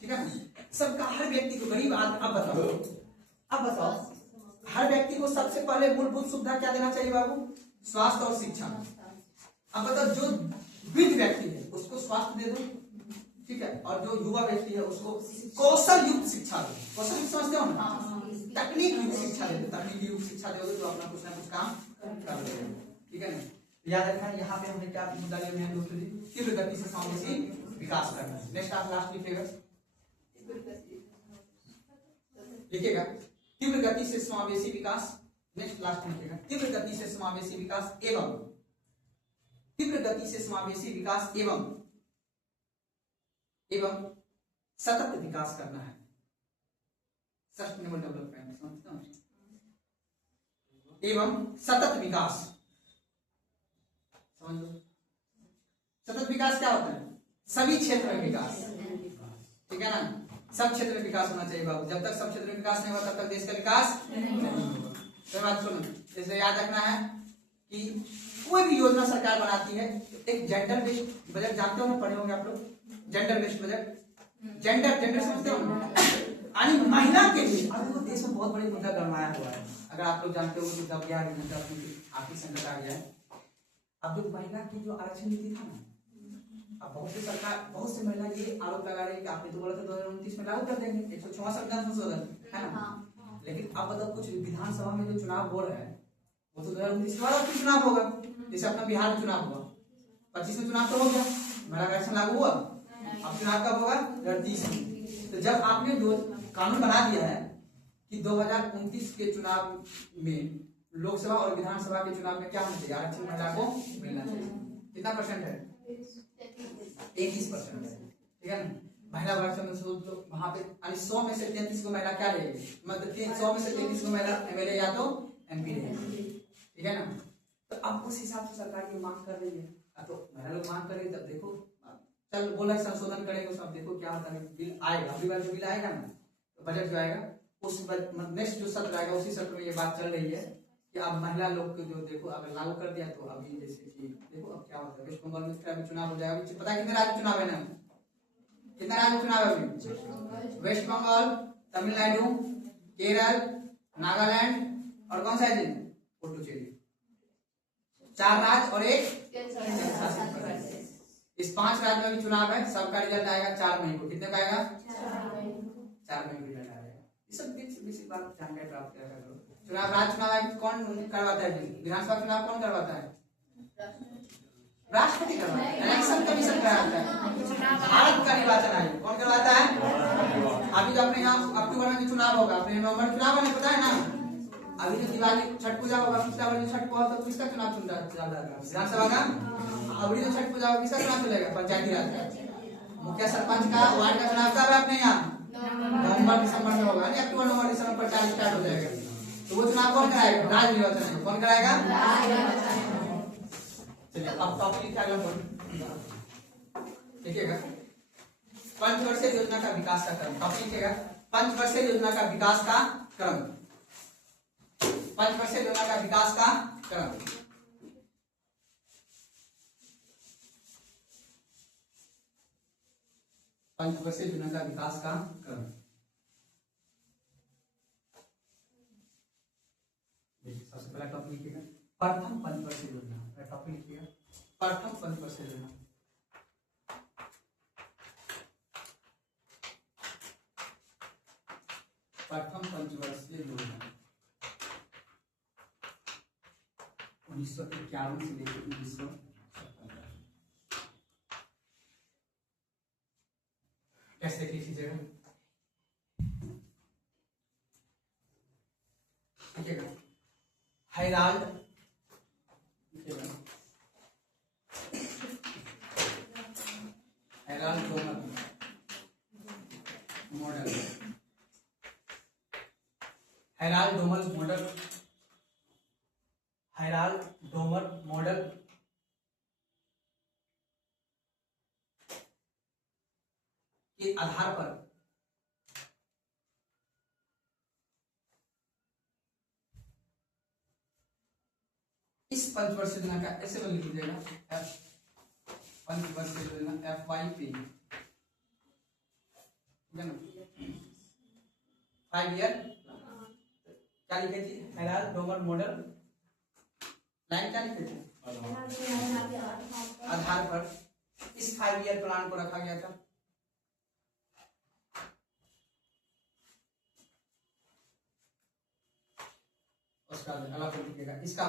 ठीक है ना। सबका, हर व्यक्ति को, गरीब आदमी, अब बताओ हर व्यक्ति को सबसे पहले मूलभूत सुविधा क्या देना चाहिए बाबू? स्वास्थ्य और शिक्षा। अब बताओ जो वृद्ध व्यक्ति है उसको स्वास्थ्य दे दो, ठीक है, और जो युवा व्यक्ति है उसको कौशल युक्त शिक्षा दो। कौशल युक्त समझते हो ना, तकनीक युक्त शिक्षा दे दो, तकनीकी युक्त शिक्षा दोगे तो अपना कुछ ना कुछ काम कर लेगा, ठीक है ना। याद रखना यहाँ पे हमने क्या मुद्दा लिया है दोस्तों जी? तीव्र गति से समावेशी विकास करना। नेक्स्ट आप लास्ट लिखिएगा, लिखिएगा तीव्र गति से समावेशी विकास। नेक्स्ट लास्ट लिखिएगा तीव्र गति से समावेशी विकास एवं, तीव्र गति से समावेशी विकास एवं सतत विकास करना है। सस्टेनेबल डेवलपमेंट समझते हो? एवं सतत विकास, समझ लो। सतत विकास क्या होता है? सभी क्षेत्र में विकास, ठीक है ना। सब क्षेत्र में विकास होना चाहिए बाबू। जब तक सब क्षेत्र में विकास नहीं होगा तब तक देश का विकास नहीं होगा। तो बात सुनो, इसलिए याद रखना है कि कोई भी योजना सरकार बनाती है एक जेंडर बेस्ड बजट, जानते हो ना, पढ़े होंगे आप लोग जेंडर बेस्ड बजट। जेंडर समझते हो ना, यानी महिला के लिए। अभी तो देश में बहुत बड़ी मुद्दा गरमाया हुआ है, अगर आप लोग जानते हो तो दब गया आर्थिक संकट आ गया है। अब जो महिला की जो आरक्षण नीति था ना, अब बहुत से महिला ये आरोप लगा रही है कि आपने तो बोला था 2029 में लागू कर देंगे 106वां संविधान संशोधन, है ना। लेकिन अब मतलब कुछ विधानसभा में जो चुनाव हो रहा है वो तो 2029 के बाद चुनाव होगा। जैसे अपना बिहार में चुनाव हुआ, 25 में चुनाव तो हो गया, महिला आरक्षण लागू हुआ। अब चुनाव कब होगा? 2030 में। तो जब आपने जो कानून बना दिया है कि 2029 के चुनाव में लोकसभा और विधानसभा के चुनाव में क्या होना चाहिए? आरक्षण महिला को मिलना चाहिए। कितना परसेंट है? 31% है, ठीक है ना। महिला आरक्षण में सोच लो वहां पे 100 में से 33 को महिला क्या रहेगी? मतलब 100 में से 33 को महिला एमएलए या तो एमपी रहेगी, ठीक है ना। तो अब उस हिसाब से सरकार ये मांग कर रही है, तो महिला लोग मांग कर रही है। तब देखो चल बोला संशोधन करेंगे, सब देखो क्या होता है। बिल आएगा, अगली बार जो बिल आएगा ना, तो बजट जो आएगा उस नेक्स्ट जो सत्र आएगा उसी सत्र में ये बात चल रही है कि अब महिला लोग को जो देखो अगर लागू कर दिया तो अभी जैसे कि देखो अब क्या होता है। वेस्ट बंगाल में अभी चुनाव हो जाएगा, पता है कितने राज्य चुनाव है ना? कितना राज्य चुनाव है अभी? वेस्ट बंगाल, तमिलनाडु, केरल, नागालैंड और कौन सा है? पुडुचेरी। 4 राज्य और एक केंद्र प्रदेश। इस 5 राज्य में भी चुनाव है। सबका रिजल्ट आएगा 4 मई को। कितने का आएगा? 4 मई को रिजल्ट आएगा। ये सब बेसिक बात जानकारी प्राप्त किया करो। चुनाव राज्य चुनाव आयोग कौन करवाता है? विधानसभा चुनाव कौन करवाता है? राष्ट्रपति करवाता है। इलेक्शन कमीशन करवाता है। भारत का निर्वाचन आयोग कौन करवाता है? अभी जो अपने यहाँ अक्टूबर में जो चुनाव होगा, अपने नवंबर चुनाव होने पता है ना। अभी जो दिवाली छठ पूजा होगा, पिछला बार जो छठ हुआ तो किसका चुनाव चल रहा है? विधानसभा का। अभी जो छठ पूजा होगा किसका चुनाव चलेगा? पंचायती राज का। मुखिया सरपंच का वार्ड का चुनाव कब है अपने यहाँ? नवंबर दिसंबर में होगा, अक्टूबर नवंबर दिसंबर पर 40 स्टार्ट हो जाएगा। तो वो चुनाव कौन कराएगा? राज्य निर्वाचन आयोग। कौन कराएगा? चलिए अब टॉपिक लिखा है, देखिएगा पंचवर्षीय योजना का विकास का क्रम। टॉपिक लिखिएगा पंचवर्षीय योजना का विकास का क्रम। पंचवर्षीय योजना का विकास का क्रम। पंचवर्षीय योजना का विकास का क्रम। सबसे पहला टॉपिक लिखिएगा प्रथम पंचवर्षीय योजना। टॉपिक लिखिएगा प्रथम पंचवर्षीय योजना। प्रथम पंचवर्षीय योजना 1951 से लेकर 1957। कैसे कीजिएगा लिखिएगा Herald Herald Domar model. Herald Domar model. Herald Domar model के आधार पर इस पंचवर्षीय योजना का ऐसे लिख लीजिएगा पंचवर्षीय योजना FYP 5 ईयर। क्या लिखे थी हेराल्ड डोमर मॉडल लाइन क्या लिखे थे आधार पर इस 5 ईयर प्लान को रखा गया था। उसका अगला पॉइंट लिखिएगा इसका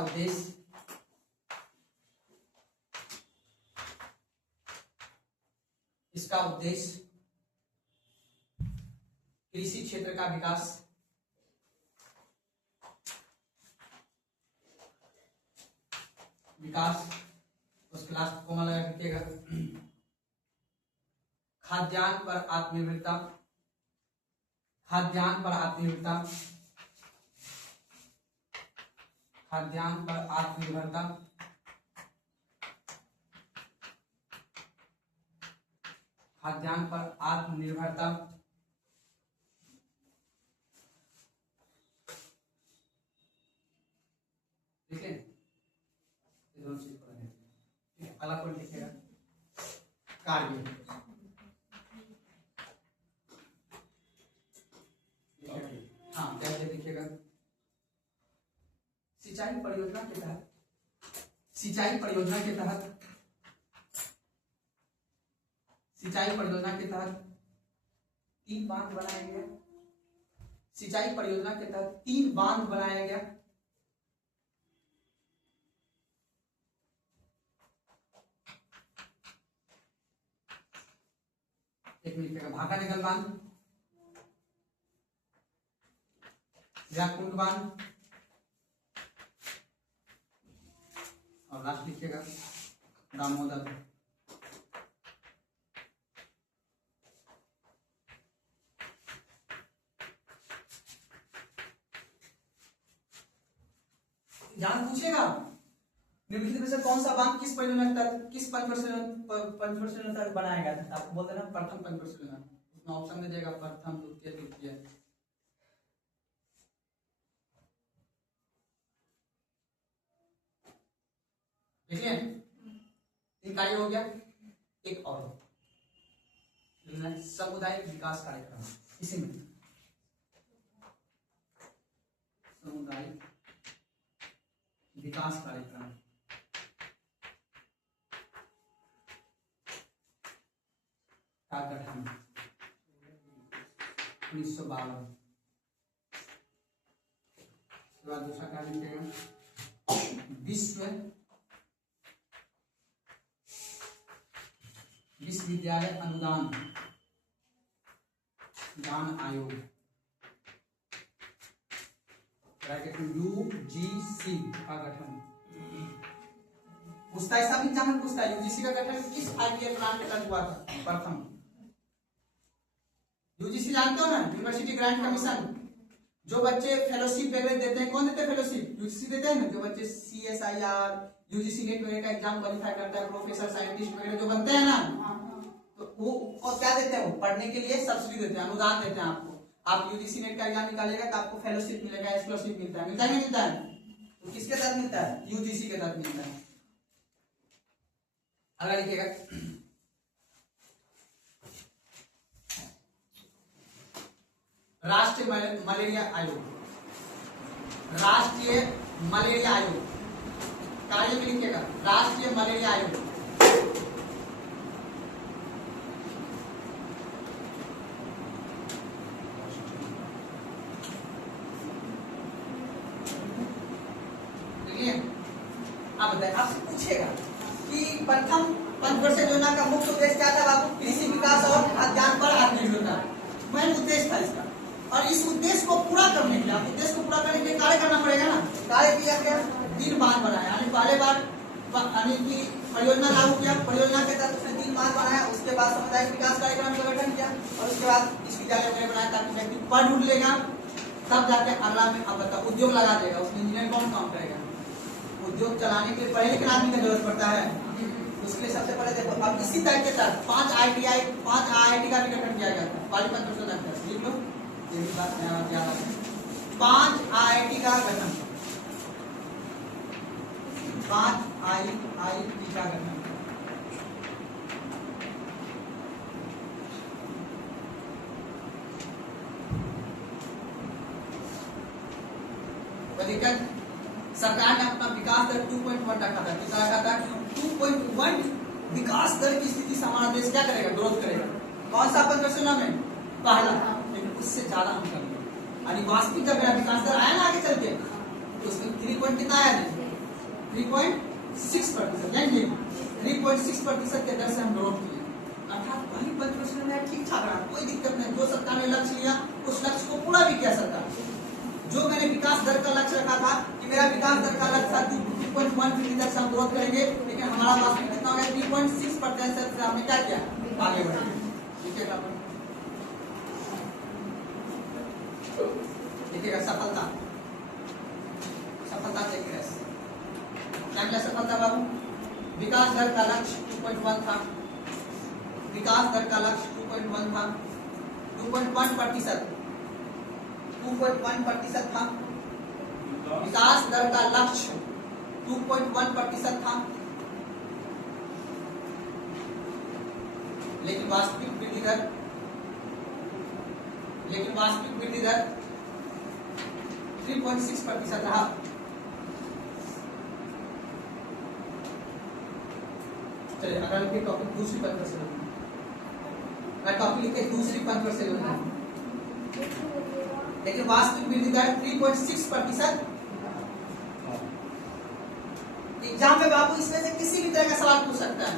उद्देश्य कृषि क्षेत्र का विकास उसके लास्ट को लगा रखिएगा खाद्यान्न पर आत्मनिर्भरता। खाद्यान्न पर आत्मनिर्भरता। खाद्यान्न पर आत्मनिर्भरता। खाद्यान्न पर आत्मनिर्भरता। ठीक है दोनों चीज पढ़ेंगे। अगला पॉइंट लिखिएगा कार्य। हाँ कैसे लिखिएगा सिंचाई परियोजना के तहत सिंचाई परियोजना के तहत 3 बांध बनाया गया। सिंचाई परियोजना के तहत 3 बांध बनाया गया। एक मिनट का भाका निकल बांध, व्याकुंड बांध और लास्ट लिखिएगा दामोदर। यहाँ पूछेगा निम्नलिखित में से कौन सा बांध किस पंचवर्षीय योजना तक बनाया गया था। आपको बोल देना प्रथम पंचवर्षीय योजना। उसमें ऑप्शन दे देगा प्रथम द्वितीय तृतीय। देखिए 3 कार्य हो गया। एक और सामुदायिक विकास कार्यक्रम। इसी में सामुदायिक विकास कार्यक्रम का गठन 1952। उसके बाद दूसरा कार्य लिखेगा विश्वविद्यालय अनुदान आयोग UGC का गठन। पूछता है, सब एग्जाम में पूछता है यूजीसी का गठन किस 5 ईयर प्लान के तहत हुआ था। प्रथम यूजीसी जानते हो ना, यूनिवर्सिटी ग्रांट कमीशन। जो बच्चे फेलोशिप वगैरह देते हैं, कौन देते हैं फेलोशिप? यूजीसी देते हैं ना। जो बच्चे CSIR यूजीसी नेट वगैरह का एग्जाम क्वालिफाई करता है, प्रोफेसर साइंटिस्ट वगैरह जो बनते हैं ना, तो वो क्या देते हैं? वो पढ़ने के लिए सब्सिडी देते हैं, अनुदान देते हैं आपको। आप यूजीसी नेट का एग्जाम निकालिएगा तो आपको फेलोशिप मिलेगा, स्कॉलरशिप मिलता है, मिलता है नहीं मिलता है? तो किसके तहत मिलता है? यूजीसी के तहत मिलता है। अगर लिखिएगा राष्ट्रीय मलेरिया आयोग, राष्ट्रीय मलेरिया आयोग, कार्य में लिखिएगा राष्ट्रीय मलेरिया आयोग। आप बताइए, आपसे पूछेगा कि प्रथम पंचवर्षीय योजना का मुख्य उद्देश्य क्या था बाबू? कृषि विकास और खाद्यान्न पर आत्मनिर्भरता, मेन उद्देश्य था इसका। और इस उद्देश्य को पूरा करने के लिए, उद्देश्य को पूरा करने के लिए कार्य करना पड़ेगा ना। कार्य किया गया, 3 बांध बनाया, यानी पहले बार यानी कि परियोजना लागू किया, परियोजना के तहत उसने 3 बांध बनाया, उसके बाद सामुदायिक विकास कार्यक्रम का गठन किया और उसके बाद इस विद्यालय में बनाया ताकि व्यक्ति पढ़ उठ लेगा, तब जाके अगला में अब बता उद्योग लगा देगा, उसमें इंजीनियर कौन काम करेगा? उद्योग चलाने के लिए पढ़े लिखे आदमी की जरूरत पड़ता है। उसके लिए सबसे पहले देखो, अब इसी तरह के साथ 5 IIT का भी गठन किया गया था, पालीपत विश्वविद्यालय, लिख लो ये भी बात याद है। 5 IIT का गठन, 5 IIT का गठन। दिक्कत सरकार ने अपना विकास दर 2.1 रखा था, कितना रखा था? 2.1 विकास दर की स्थिति से हमारा देश क्या करेगा? ग्रोथ करेगा। कौन सा पंचवर्षीय में? पहला, लेकिन उससे ज्यादा हम करेंगे। यानी वास्तविक जब मेरा विकास दर आया ना आगे चल के, तो उसमें 3 कितना आया? 3.6%, यानी 3.6% के दर से हम ग्रोथ किए। अर्थात पहली पंचवर्षीय में ठीक ठाक रहा, कोई दिक्कत नहीं। जो सरकार ने लक्ष्य लिया उस लक्ष्य को पूरा भी किया सरकार। जो मैंने विकास दर का लक्ष्य रखा था कि मेरा विकास दर का लक्ष्य था 2.1% तक हम ग्रोथ करेंगे, लेकिन हमारा वास्तविक कितना हो गया? 3.6% से हमने क्या किया? आगे बढ़े। लिखिएगा लिखिएगा सफलता, सफलता देखिएगा क्या क्या सफलता बाबू? विकास दर का लक्ष्य 2.1 था, विकास दर का लक्ष्य 2.1 था, 2.1% 2.1% था। विकास दर का लक्ष्य 2.1% था, लेकिन वास्तविक वृद्धि दर 3.6% रहा। चलिए अगर लिखे टॉपिक दूसरी पंचवर्षीय योजना, टॉपिक लिखे दूसरी पंचवर्षीय योजना, लेकिन वास्तविक वृद्धि दर 3.6%। एग्जाम में बाबू इसमें से किसी भी तरह का सवाल पूछ सकता है।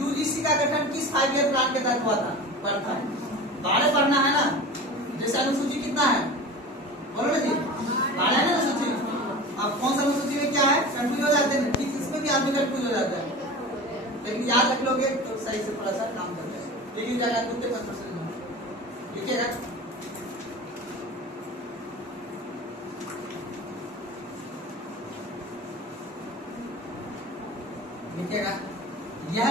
यूजीसी का गठन किस 5 ईयर प्लान के तहत हुआ था? पढ़ता है, बारह पढ़ना है ना। जैसे अनुसूची कितना है? बोलो ना जी, 12 है ना अनुसूची। अब कौन सा अनुसूची में क्या है? कंफ्यूज हो जाते हैं, ठीक इसमें भी आदमी कंफ्यूज हो जाता है, लेकिन याद रख लोगे तो सही से थोड़ा सा काम कर जाएगा। लेकिन जाएगा दूसरे 5% लिखिएगा। लिखिएगा यह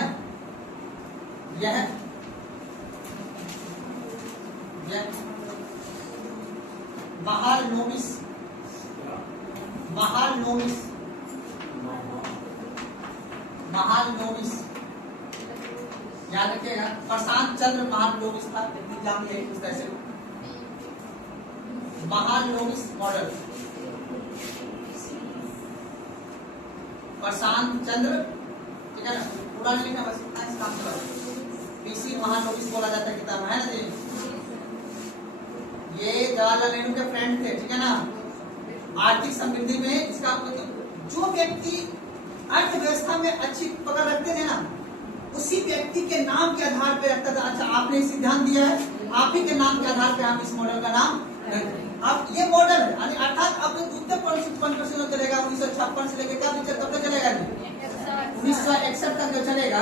महालनोबिस याद रखिएगा। प्रशांत चंद्र महालनोबिस था, एग्जाम यही पूछता है। महालनोबिस मॉडल, प्रशांत चंद्र, ठीक है ना, पूरा नहीं लिखना, बस इतना इस काम से पीसी महालनोबिस बोला जाता है किताब, है ना जी। ये जवाहरलाल नेहरू के फ्रेंड थे, ठीक है ना। आर्थिक समृद्धि में इसका जो व्यक्ति अर्थव्यवस्था में अच्छी पकड़ रखते थे ना, उसी व्यक्ति के नाम के आधार पे रखता था। अच्छा आपने सिद्धांत दिया है, आप ही के नाम के आधार पे हम इस मॉडल का नाम रखते हैं। अब ये मॉडल है, यानी अर्थात अब द्वितीय पंचवर्षीय चलेगा 1956 से लेकर कब तक चलेगा? 1961 तक जो चलेगा,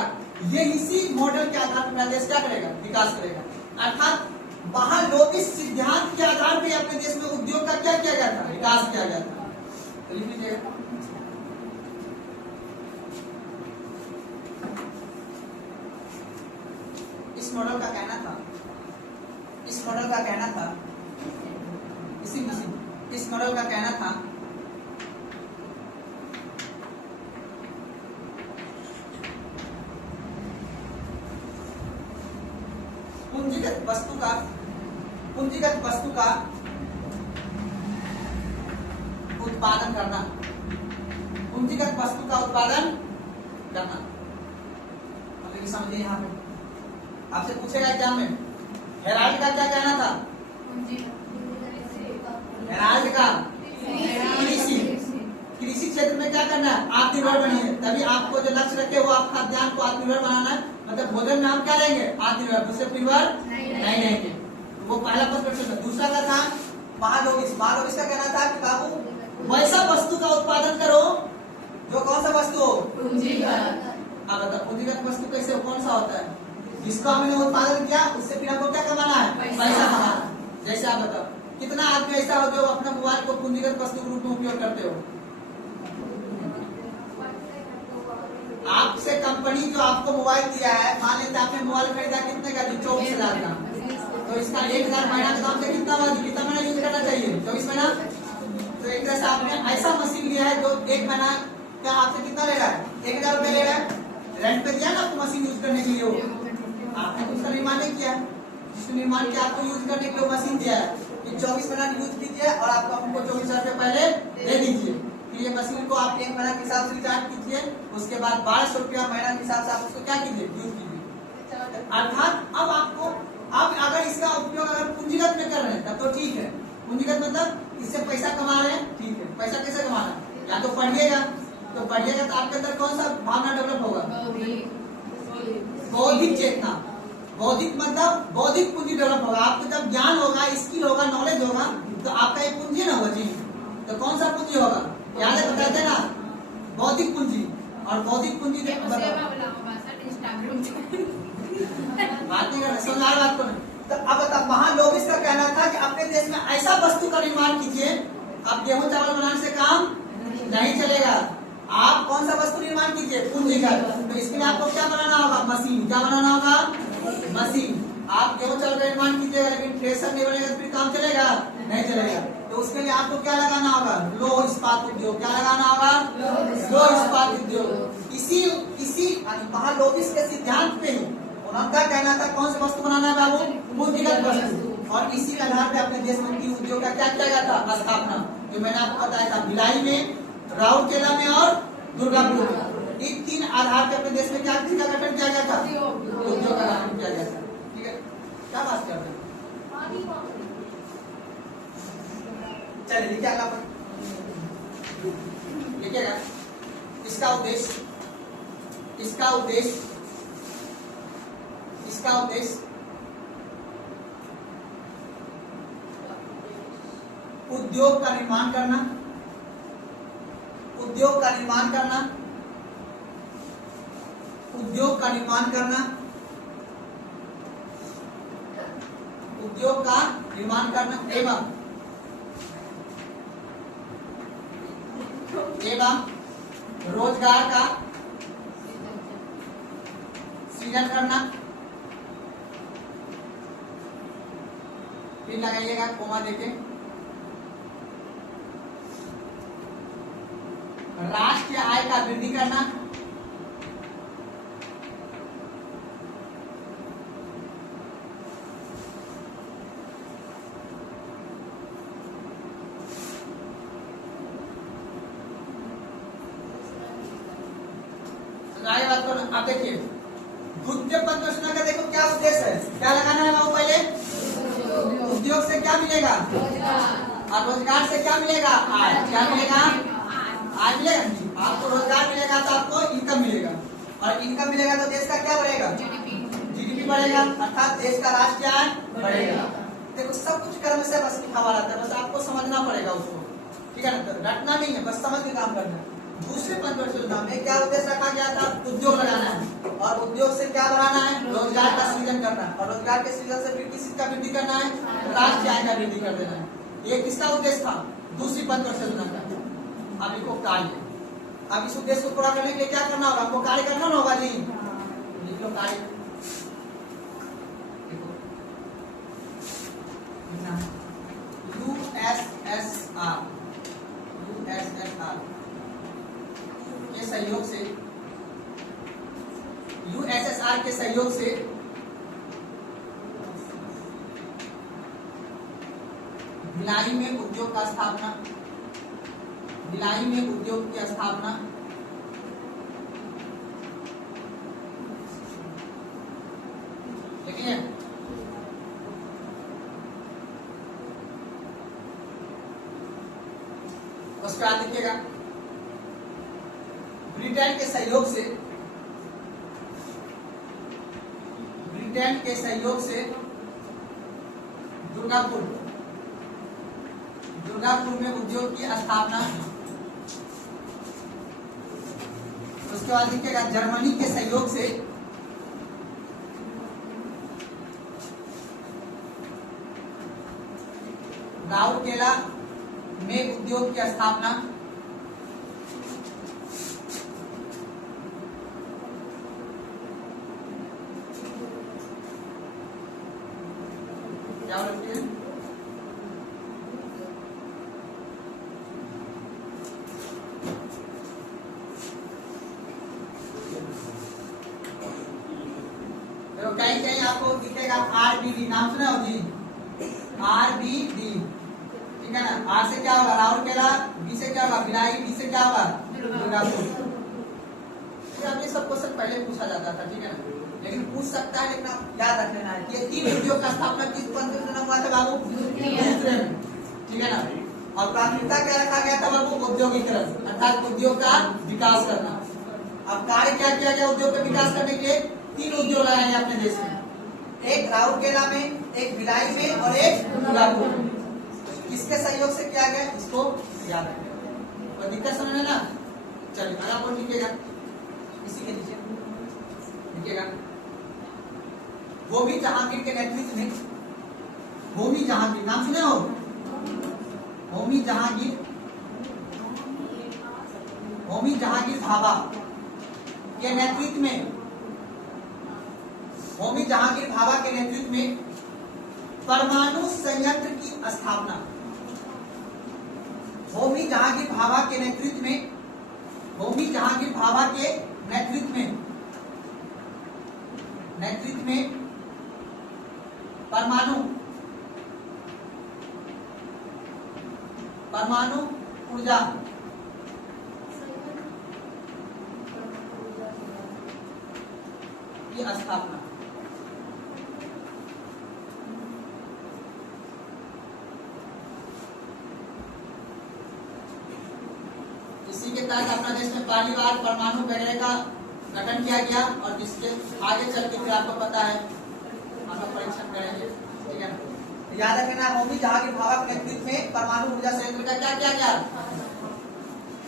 ये इसी मॉडल के आधार पर देश क्या करेगा? विकास करेगा। अर्थात महालनोबिस सिद्धांत के आधार पर अपने देश में उद्योग का क्या किया गया था? विकास किया गया था। लिख लीजिएगा। इस मॉडल का कहना था इस मॉडल का कहना था पूंजीगत वस्तु का उत्पादन करना, पूंजीगत वस्तु का उत्पादन करना। मतलब समझिए यहाँ पे आपसे पूछेगा एग्जाम में हेराल्ड का क्या कहना था? हेराल्ड का कृषि क्षेत्र में क्या करना है? आत्मनिर्भर बनिए, तभी आपको जो लक्ष्य रखे वो आप खाद्यान्न को आत्मनिर्भर बनाना है। मतलब भोजन में हम क्या लेंगे? आत्मनिर्भर, दूसरे निर्भर नहीं लेंगे। वो पहला प्रश्न। दूसरा का था महालोबिस का कहना था कि बाबू वैसा वस्तु का उत्पादन करो जो कौन सा वस्तु हो? पूंजीगत। अब बताओ पूंजीगत वस्तु कैसे कौन सा होता है? जिसका हमने उत्पादन किया उससे फिर हमको क्या कमाना है? पैसा कमाना। जैसे आप बताओ कितना आदमी ऐसा हो जो अपना मोबाइल को पूंजीगत वस्तु के रूप में उपयोग करते हो? आपसे कंपनी जो आपको मोबाइल दिया है, मान लेते आपने मोबाइल खरीदा कितने का? 24,000 का। तो इसका 1,000 महीना के दाम से कितना महीना यूज करना चाहिए? 24 महीना। तो एक तरह से आपने ऐसा मशीन लिया है जो 1 महीना का आपसे कितना ले रहा है? 1,000 रुपए ले रहा है। रेंट पे दिया ना आपको मशीन यूज करने के लिए, वो आपने तो उसका निर्माण नहीं किया। जिसको निर्माण किया आपको यूज करने के लिए मशीन दिया है कि 24 महीना यूज कीजिए और आपको हमको 24,000 रुपए पहले दे दीजिए। फिर ये मशीन को आप 1 महीना के हिसाब से रिचार्ज कीजिए, उसके बाद 1200 रुपया महीना के हिसाब से आप उसको क्या कीजिए? यूज कीजिए। अर्थात अब आपको अगर इसका उपयोग अगर पूंजीगत में कर रहे हैं तब तो ठीक है। पूंजीगत मतलब इससे पैसा कमा रहे हैं, ठीक है। पैसा कैसे कमाना? या तो पढ़िएगा, तो आपके अंदर कौन सा भावना डेवलप होगा? बौद्धिक चेतना। बौद्धिक मतलब बौद्धिक पूंजी डेवलप होगा। आपको जब ज्ञान होगा, स्किल होगा, नॉलेज होगा तो आपका एक पूंजी ना होगा जी। तो कौन सा पूंजी होगा? याद है बताते ना, बौद्धिक पूंजी। और बौद्धिक पूंजी बात नहीं कर रहे, समझ बात को। तो अब बता महालोबिस का कहना था कि अपने देश में ऐसा वस्तु का निर्माण कीजिए, अब गेहूं चावल बनाने से काम नहीं चलेगा। आप कौन सा वस्तु निर्माण कीजिए? पूंजीगत। तो इसके लिए आपको क्या बनाना होगा? मशीन। क्या बनाना होगा? मशीन। आप गेहूं चावल का निर्माण कीजिएगा लेकिन थ्रेसर नहीं बनेगा तो फिर काम चलेगा? नहीं चलेगा। तो उसके लिए आपको क्या लगाना होगा? लौह इस्पात उद्योग। क्या लगाना होगा? लौह इस्पात उद्योग। इसी महालोबिस के सिद्धांत पे ही उनका कहना था कौन सा वस्तु बनाना है बाबू? पूंजीगत वस्तु। और इसी आधार पे अपने देश में तीन उद्योग का क्या किया गया था? स्थापना। जो मैंने आपको बताया था भिलाई में, राउरकेला में और दुर्गापुर में। इन 3 आधार पे अपने देश में क्या चीज का गठन किया गया था? उद्योग का गठन किया गया था। ठीक है, क्या बात करते हैं? चलिए लिखिए अगला लिखिएगा। इसका उद्देश्य उद्योग का निर्माण करना, उद्योग का निर्माण करना एवं रोजगार का सृजन करना। फिर लगाइएगा कोमा देके। राष्ट्रीय आय का वृद्धि करना, बात को आप देखिए द्वितीय पंच योजना का देखो क्या उद्देश्य है? क्या लगाना है बाबू? पहले उद्योग से क्या मिलेगा? और रोजगार से क्या मिलेगा? आय। क्या मिलेगा? आय मिलेगा। आपको रोजगार मिलेगा तो आपको इनकम मिलेगा, और इनकम मिलेगा तो देश का क्या बढ़ेगा? जीडीपी बढ़ेगा, अर्थात देश का राष्ट्रीय आय बढ़ेगा। देखो सब कुछ कर्म से बस लिखा हुआ रहता है, बस आपको समझना पड़ेगा उसको। ठीक है ना? रटना नहीं है, बस समझ के काम करना है। दूसरे पंचवर्षीय योजना में क्या उद्देश्य रखा गया था? उद्योग लगाना है, और उद्योग से क्या बढ़ाना है? रोजगार का सृजन करना है, और रोजगार के सृजन से फिर किसी का वृद्धि करना है? राष्ट्रीय आय का वृद्धि कर देना है। ये किसका उद्देश्य था? दूसरी पंचवर्षीय योजना का। अब इसको कार्य, अब इस उद्देश्य को पूरा करने के लिए क्या करना होगा? आपको कार्य करना होगा जी। लिख लो कार्य। सहयोग से भिलाई में उद्योग का स्थापना, भिलाई में उद्योग की स्थापना, देखिए उसके बाद लिखिएगा ब्रिटेन के सहयोग से, ब्रिटेन के सहयोग से दुर्गापुर, दुर्गापुर में उद्योग की स्थापना। उसके बाद लिखिएगा जर्मनी के सहयोग से राउरकेला में उद्योग की स्थापना। क्या बोलते हैं? तो कहीं कहीं आपको दिखेगा RBD, नाम सुना हो जी? RBD, ठीक है ना। आर से क्या होगा राउरकेला, बी से क्या होगा भिलाई, डी से क्या होगा दुर्गापुर। अब ये सब क्वेश्चन पहले पूछा जाता था, ठीक है ना, लेकिन पूछ सकता है, लेकिन याद रख लेना है कि ये 3 उद्योग का स्थापना किस पंद्रह में हुआ था बाबू? दूसरे में, ठीक है ना। और प्राथमिकता क्या रखा गया था बाबू? औद्योगिकरण, अर्थात उद्योग का विकास करना। अब कार्य क्या किया गया उद्योग का विकास करने के लिए? 3 उद्योग लगाए अपने देश में, एक राउरकेला में, एक भिलाई में और एक दुर्गापुर। किसके सहयोग से किया गया? इसको याद रखना। और दिक्कत समझ में ना? चलिए अगर आप लिखिएगा इसी के नीचे लिखिएगा होमी जहांगीर के नेतृत्व में, होमी जहांगीर नाम सुने हो? होमी जहांगीर, होमी जहांगीर भाभा के नेतृत्व में, होमी जहांगीर भाभा के नेतृत्व में परमाणु संयंत्र की स्थापना। होमी जहांगीर भाभा के नेतृत्व में, होमी जहांगीर भाभा के नेतृत्व में, नेतृत्व में परमाणु, परमाणु ऊर्जा की स्थापना। इसी के तहत अपना देश में पहली बार परमाणु वगैरह का गठन किया गया और जिसके आगे चल के फिर आपको पता है हम लोग परीक्षण करेंगे, ठीक है ना। याद रखना होमी जहांगीर भाभा के नेतृत्व में परमाणु ऊर्जा संयंत्र का क्या किया गया?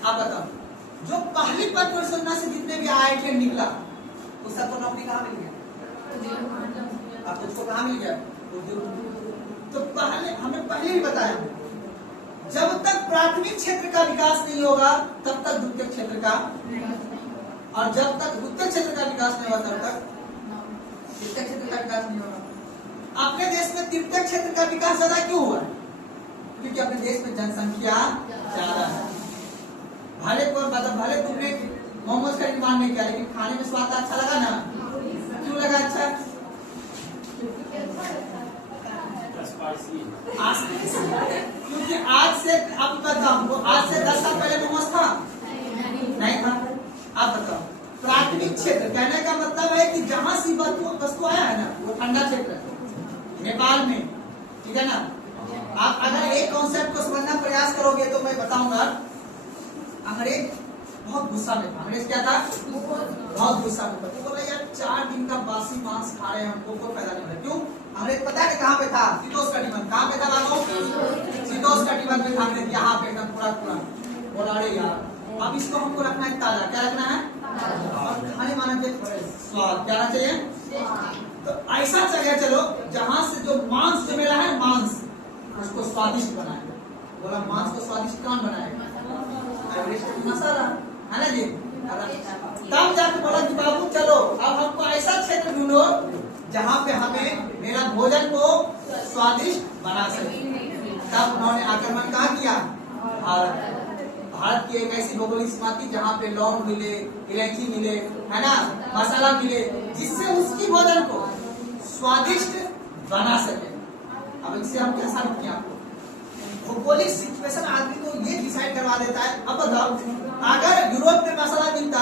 आप बताओ, जो पहली परियोजना से जितने भी IIT निकला उस सबको नौकरी कहाँ मिल गया? आप उसको कहाँ मिल गया? तो पहले हमें पहले ही बताया, जब तक प्राथमिक क्षेत्र का विकास नहीं होगा तब तक द्वितीय क्षेत्र का, और जब तक द्वितीय क्षेत्र का विकास नहीं होगा तब तक तृतीय क्षेत्र का विकास नहीं होगा। अपने देश में तृतीय क्षेत्र का विकास ज्यादा क्यों हुआ? क्योंकि अपने देश में जनसंख्या ज्यादा है। भले तुमने मोमोज का निर्माण नहीं किया, लेकिन खाने में स्वाद अच्छा लगा ना? क्यों लगा अच्छा? क्योंकि आज से अब बताओ, आज से 10 साल पहले मोमोज था? नहीं था। आप बताओ, प्राथमिक क्षेत्र कहने का मतलब है कि जहां से वस्तु आया है ना वो ठंडा क्षेत्र है, नेपाल में, ठीक है ना। आप अगर एक कॉन्सेप्ट को समझना प्रयास करोगे तो मैं बताऊंगा, अंग्रेज बहुत गुस्सा में था। अंग्रेज क्या था? बहुत गुस्सा में था। तो बोला यार 4 दिन का बासी मांस खा रहे हैं, हमको कोई फायदा नहीं है। क्यों? अंग्रेज पता है कहाँ पे था? शीतोष्ण कटिबंध। कहाँ पे था बाबू? शीतोष्ण कटिबंध में था अंग्रेज, यहाँ पे एकदम पूरा। बोला अरे यार अब इसको हमको रखना है ताजा। क्या रखना है? और खाने माना के स्वाद क्या चाहिए? तो ऐसा जगह चलो जहां से जो मांस जो मिला है मांस उसको स्वादिष्ट बनाए। बोला मांस को स्वादिष्ट कौन बनाएगा? मसाला है ना जी। तब जाके बोला कि बाबू चलो अब हमको ऐसा क्षेत्र ढूंढो जहाँ पे हमें मेरा भोजन को स्वादिष्ट बना सके। तब उन्होंने आक्रमण कहाँ किया? भारत की एक ऐसी भौगोलिक सीमा थी जहाँ पे लौंग मिले, इलायची मिले, है ना, मसाला मिले, जिससे उसकी भोजन को स्वादिष्ट बना सके। अब इससे हम क्या साबित किया आपको? भौगोलिक सिचुएशन आदमी को ये डिसाइड करवा देता है। अब बताओ, अगर यूरोप में मसाला मिलता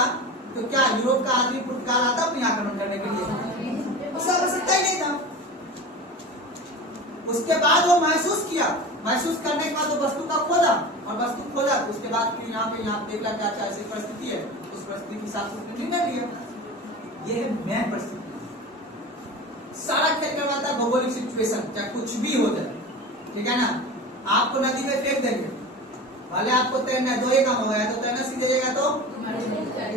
तो क्या यूरोप का आदमी पुर्तगाल आता अपनी आक्रमण करने के लिए? उसका आवश्यकता ही नहीं था। उसके बाद वो महसूस किया, महसूस करने के बाद वो वस्तु का खोजा, और वस्तु खोजा तो उसके बाद फिर यहाँ देख लगा अच्छा ऐसी परिस्थिति है, उस परिस्थिति के हिसाब से निर्णय लिया। ये है मेन परिस्थिति। सारा खेल करवाता है भौगोलिक सिचुएशन, चाहे कुछ भी हो जाए, ठीक है ना। आपको नदी में फेंक देंगे, भले आपको तैरना है, दो ही काम हो गया, तो तैरना सीधे जाएगा तो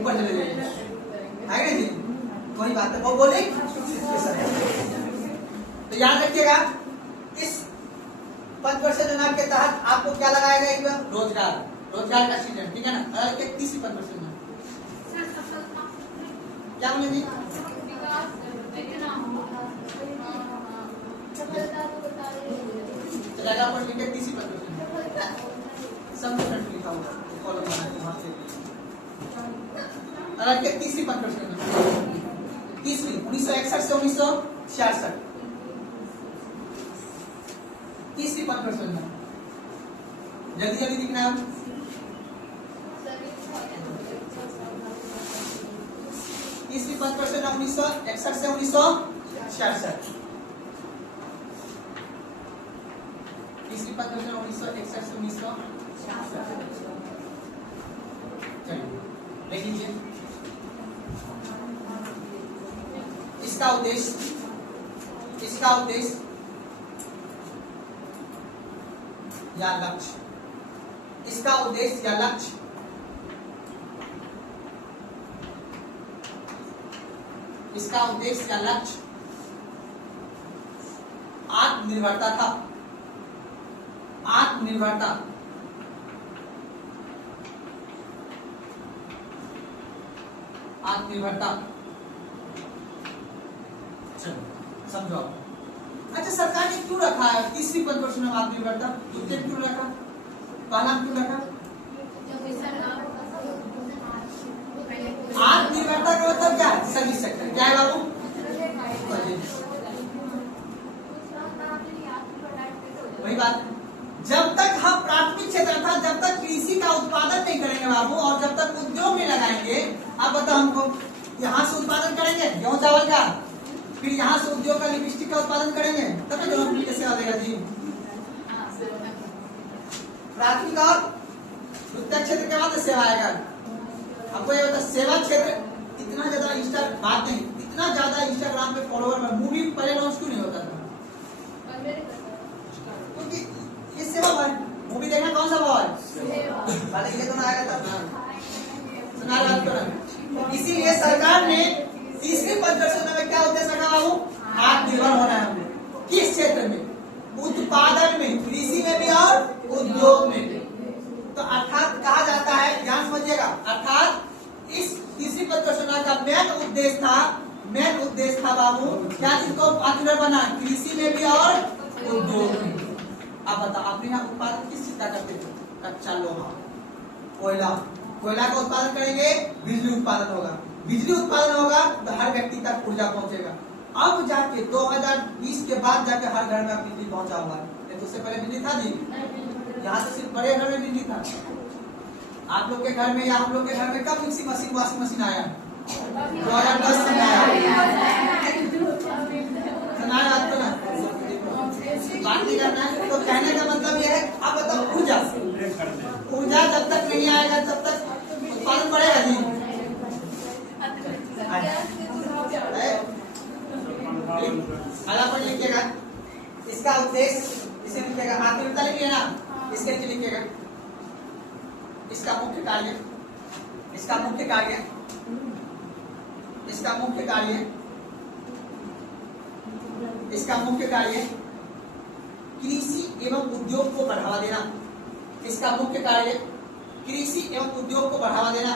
ऊपर चले जाएगा, है ना जी। वही बात है भौगोलिक सिचुएशन है। तो याद रखिएगा, इस पंचवर्षीय योजना के तहत आपको क्या लगाया जाएगा? रोजगार, रोजगार का सृजन, ठीक है ना। तीसरी पंचवर्षीय योजना क्या बोले जी? जगह पर लिखे तीसरी पंचवर्षीय सब लिखा हुआ कॉलम बना के अलग के तीसरी पंचवर्षीय योजना, तीसरी 1961 से 1966, तीसरी पंचवर्षीय योजना। जल्दी जल्दी लिखना है। तीसरी पंचवर्षीय योजना 1961 से 1966, तीसरी पंचवर्षीय योजना 1961 से 1966। चलिए देख लीजिए इसका उद्देश्य, इसका उद्देश्य या लक्ष्य, इसका उद्देश्य या लक्ष्य इसका उद्देश्य या लक्ष्य आत्मनिर्भरता था। आत्मनिर्भरता, आत्मनिर्भरता। चलो समझो। अच्छा, सरकार ने क्यों रखा है तीसरी पंचवर्षीय में आत्मनिर्भरता? द्वितीय क्यों रखा, पहला क्यों रखा? आत्मनिर्भरता का मतलब क्या है? Service sector. क्या है बाबू? वही बात, जब तक हम प्राथमिक क्षेत्र था, जब तक कृषि का उत्पादन नहीं करेंगे बाबू, और जब तक उद्योग नहीं लगाएंगे, अब बताओ हमको, यहाँ से उत्पादन करेंगे गेहूं चावल का, फिर यहाँ से उद्योग का लिपस्टिक का उत्पादन करेंगे, तब तो जनोपयोगी की सेवा देगा जी। प्राथमिक और द्वितीय क्षेत्र के बाद सेवा आएगा। आपको ये बता, सेवा क्षेत्र इतना ज्यादा इंस्टा बात नहीं, इतना ज्यादा इंस्टाग्राम पे फॉलोवर में मूवी पहले लॉन्च क्यों नहीं होता था? क्योंकि ये सेवा भाई, मूवी देखना कौन सा भाव है? पहले ये तो ना आएगा तब सुना बात करो। इसीलिए सरकार ने तीसरी पंचवर्षीय योजना में क्या उद्देश्य रखा बाबू? आत्मनिर्भर होना है हमने। किस क्षेत्र में? उत्पादन में, कृषि में भी और उद्योग में भी। तो अर्थात कहा जाता है, ध्यान समझिएगा, अर्थात इस तीसरी पंचवर्षीय योजना का मेन उद्देश्य था बाबू क्या? जिसको आत्मनिर्भर बना, कृषि में भी और उद्योग में। अब बताओ, अपने यहाँ उत्पादन किस चीज का करते थे? कच्चा लोहा, कोयला, कोयला का उत्पादन करेंगे, बिजली उत्पादन होगा, बिजली उत्पादन होगा तो हर व्यक्ति तक ऊर्जा पहुंचेगा। अब जाके 2020 के बाद जाके हर घर में बिजली पहुंचा हुआ है। तो उससे पहले बिजली था जी? यहाँ तो सिर्फ बड़े घर में बिजली था। आप लोग के घर में या हम लोग के घर में कब मिक्सी मशीन, वॉशिंग मशीन आया? 2010 में आया। सुना बात को ना, बात नहीं करना है। तो कहने का मतलब यह है, अब बताओ, ऊर्जा, ऊर्जा जब तक नहीं आएगा तब तक उत्पादन बढ़ेगा जी। आला पर लिखिएगा, इसका उद्देश्य, इसे लिखिएगा, आत्मनिर्भरता लिखिए ना, इसके नीचे लिखिएगा इसका मुख्य कार्य, इसका मुख्य कार्य, इसका मुख्य कार्य, इसका मुख्य कार्य कृषि एवं उद्योग को बढ़ावा देना। इसका मुख्य कार्य कृषि एवं उद्योग को बढ़ावा देना।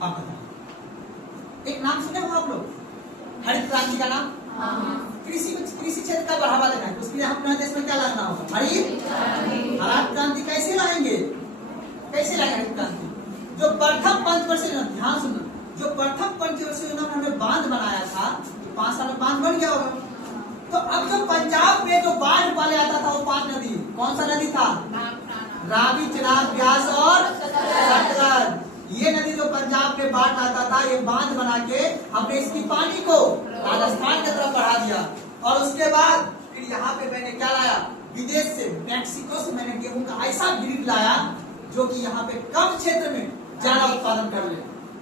आप बताओ, एक नाम सुने हो आप लोग? हरित क्रांति का नाम? कृषि क्षेत्र का बढ़ावा देना है, उसके लिए अपने देश में क्या लाना होगा? हरित क्रांति। कैसे लाएंगे? कैसे लाएंगे हरित क्रांति? जो प्रथम पंचवर्षीय योजना, ध्यान सुनो, जो प्रथम पंचवर्षीय योजना में हमने बांध बनाया था, 5 साल में बांध बन गया होगा। तो अब जो पंजाब में जो बाढ़ वाले आता था वो 5 नदी, कौन सा नदी था? रावी, चिनाब, ब्यास और सतलज। ये नदी जो पंजाब में बाढ़ आता था, ये बांध बना के हमने इसकी पानी को राजस्थान की तरफ बढ़ा दिया। और उसके बाद फिर यहाँ पे मैंने क्या लाया? विदेश से, मैक्सिको से मैंने गेहूं का ऐसा ग्रिड लाया जो कि यहाँ पे कम क्षेत्र में ज्यादा उत्पादन कर ले।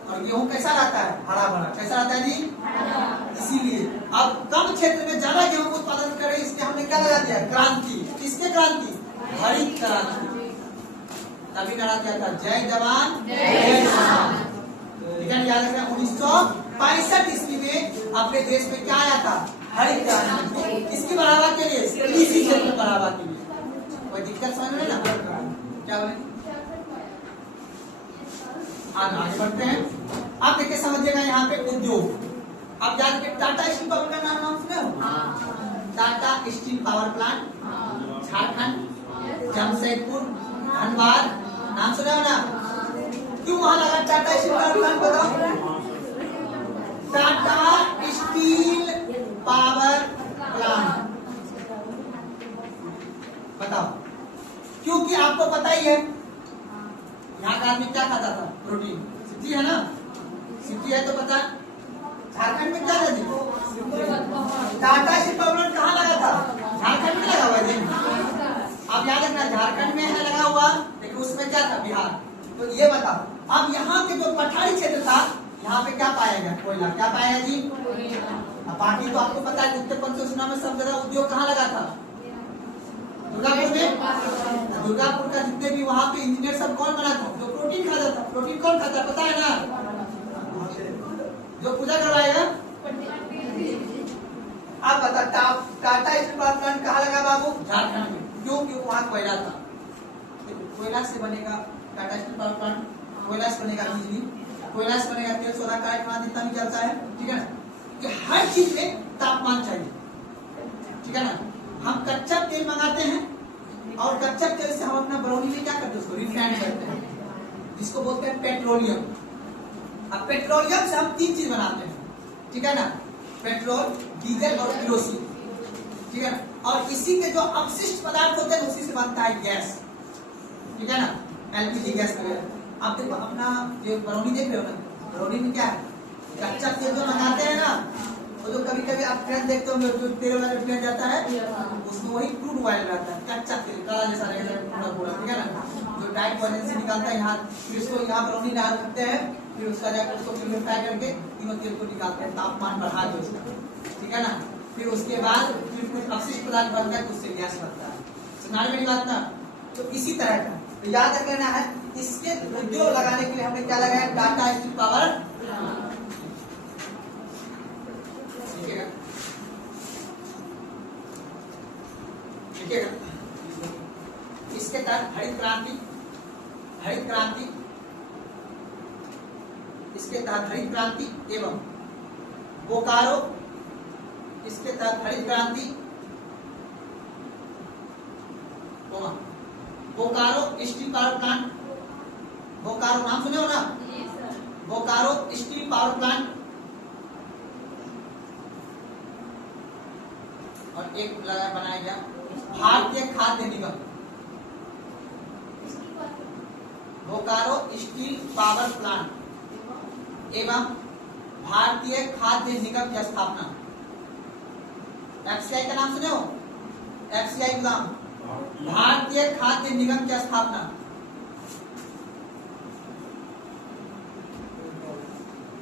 और गेहूं कैसा रहता है? हरा भरा। कैसा रहता है जी? इसीलिए अब कम क्षेत्र में ज्यादा गेहूं का उत्पादन करे, इसलिए हमने क्या लगा दिया? क्रांति। किसके क्रांति? हरित क्रांति। तभी नारा क्या था? जय जवान जय किसान। ठीक है, याद रखना। 1965 ईस्वी में अपने देश में क्या आया था? हरित क्रांति। किसकी बढ़ावा के लिए? कृषि क्षेत्र में बढ़ावा के लिए। कोई दिक्कत समझ में ना? क्या बोले? आगे बढ़ते हैं। अब देखिए, समझिएगा यहाँ पे उद्योग। अब याद रखिए, टाटा स्टील पावर का नाम सुने हो? Tata steel power plant Jharkhand, Jamshedpur, Dhanbad, नाम सुना हो ना? क्यों वहां लगा टाटा स्टील पावर प्लांट? बताओ। टाटा स्टील पावर प्लांट बताओ क्योंकि आपको पता ही है यहाँ का आदमी क्या खाता था? प्रोटीन। सिद्धि है ना? सिद्धि है तो पता। झारखंड में क्या था? टाटा स्टील पावर प्लांट कहाँ लगा था? झारखंड में लगा हुआ है। अब याद रखना, झारखंड में है लगा हुआ, लेकिन उसमें क्या था? बिहार। तो ये बताओ, अब यहाँ के जो पठारी क्षेत्र था, यहाँ पे क्या पाया गया? कोयला। क्या पाया जी? बाकी तो आपको पता है, उत्तर पंचोषणा में सब जगह उद्योग कहाँ लगा था? दुर्गापुर में। दुर्गापुर का जितने भी वहाँ पे इंजीनियर सब कौन बना था? जो प्रोटीन खाता था। प्रोटीन कौन खाता? पता है ना? जो पूजा करवाएगा। आप बता, टाटा स्टील पावर प्लांट कहाँ लगा बाबू? झारखंड में। क्यों? क्योंकि वहाँ कोयला था। कोयला से बनेगा टाटा स्टील पावर प्लांट, कोयला से बनेगा बिजली, कोयला से बनेगा तेल, सोना, कारखाना जितना भी चलता है। ठीक है ना? कि हर चीज में तापमान चाहिए। ठीक है ना? हम कच्चा तेल मंगाते हैं और कच्चा तेल से हम अपना बरौनी में क्या करते हैं? उसको रिफाइंड करते हैं, जिसको बोलते हैं पेट्रोलियम। अब पेट्रोलियम से हम 3 चीज बनाते हैं। ठीक है ना? पेट्रोल, डीजल और केरोसिन। ठीक है ना? और इसी के जो अपशिष्ट पदार्थ होते हैं उसी से बनता है गैस। ठीक है ना? एलपीजी गैस वगैरह। आप देखो अपना जो बरौनी देख रहे हो ना, बरौनी में क्या है? कच्चा तेल जो मंगाते हैं ना, वो जो कभी कभी आप ट्रेन देखते हो, जो तेल वाला ट्रेन जाता है, उसमें वही क्रूड ऑयल रहता है, कच्चा तेल काला जैसा रहेगा पूरा। ठीक है ना? जो डाइट ऑयल से निकालता है यहाँ, फिर इसको यहाँ बरौनी डाल सकते हैं, फिर उसका जाकर उसको प्यूरिफाई करके तीनों तेल को निकालते हैं, तापमान बढ़ा के उसका। ठीक है ना? फिर उसके बाद फिर कुछ अपशिष्ट पदार्थ बनता है, उससे गैस बनता है। सुनाने मेरी बात ना? तो इसी तरह का तो याद रख लेना है। इसके उद्योग लगाने के लिए हमने क्या लगाया? Tata steel power. इसके तहत हरित क्रांति, इसके तहत हरित क्रांति एवं बोकारो, इसके तहत हरित क्रांति, Bokaro steel power plant. Bokaro नाम सुने हो ना? Bokaro steel power plant. और एक बनाया गया भारतीय खाद्य निगम। बोकारो स्टील पावर प्लांट एवं भारतीय खाद्य निगम की स्थापना। एफसीआई का नाम सुने हो? एफसीआई का नाम भारतीय खाद्य निगम की स्थापना।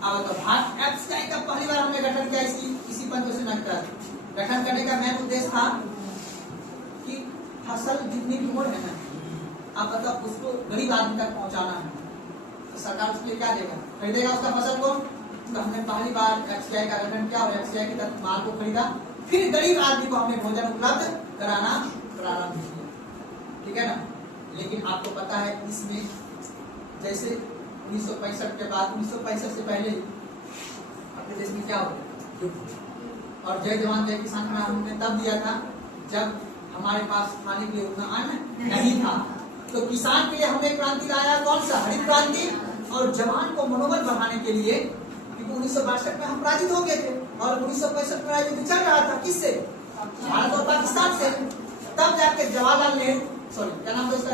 अब तो एफसीआई का पहली बार हमने गठन किया इसी पंचवर्षीय योजना के तहत। गठन करने का मेन उद्देश्य था कि फसल जितनी भी हो है ना, आप बताओ उसको गरीब आदमी तक पहुंचाना है, तो सरकार उसके लिए क्या देगा? खरीदेगा उसका फसल को। तो हमने पहली बार एफसीआई का गठन किया और एफसीआई के तहत माल को खरीदा, फिर गरीब आदमी को हमने भोजन उपलब्ध कराना प्रारंभ किया। ठीक है ना? लेकिन आपको पता है इसमें जैसे 1965 के बाद, 1965 से पहले अपने देश में क्या हो गया? और जय जवान जय किसान का हमने तब दिया था जब हमारे पास खाने के लिए उतना अन्न नहीं था। तो किसान के लिए हमने क्रांति लाया, कौन सा? हरित क्रांति। और जवान को मनोबल बढ़ाने के लिए, क्योंकि 1962 में हम पराजित हो गए थे और 1965 में युद्ध चल रहा था, किससे? भारत और पाकिस्तान से। तब जाके जवाहरलाल नेहरू, सॉरी क्या नाम था उसका,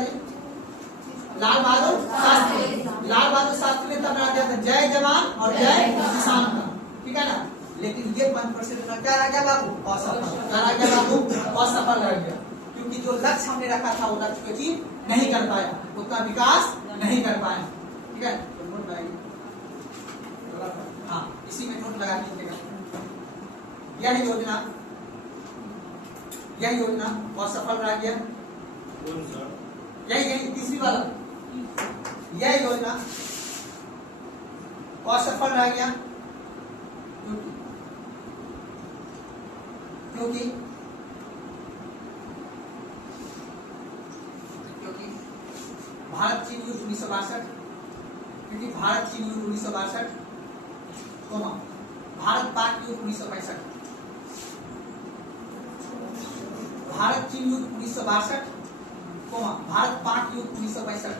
लाल बहादुर शास्त्री। लाल बहादुर शास्त्री ने तब दिया था जय जवान और जय किसान का, ठीक है ना। लेकिन ये 5% क्या रह गया बाबू? असफल। क्या रह गया बाबू? असफल रह गया, क्योंकि जो लक्ष्य हमने रखा था वो लक्ष्य को अचीव नहीं कर पाया, उतना विकास नहीं कर पाया, ठीक है। तो नोट लगाइए, हाँ इसी में नोट लगा लीजिएगा। यह योजना असफल रह गया। यही तीसरी वाला, यह योजना असफल रह गया क्योंकि भारत चीन युद्ध 1962, क्योंकि भारत चीन युद्ध 1962, भारत पाक युद्ध 1965। भारत चीन युद्ध 1962, भारत पाक युद्ध 1965।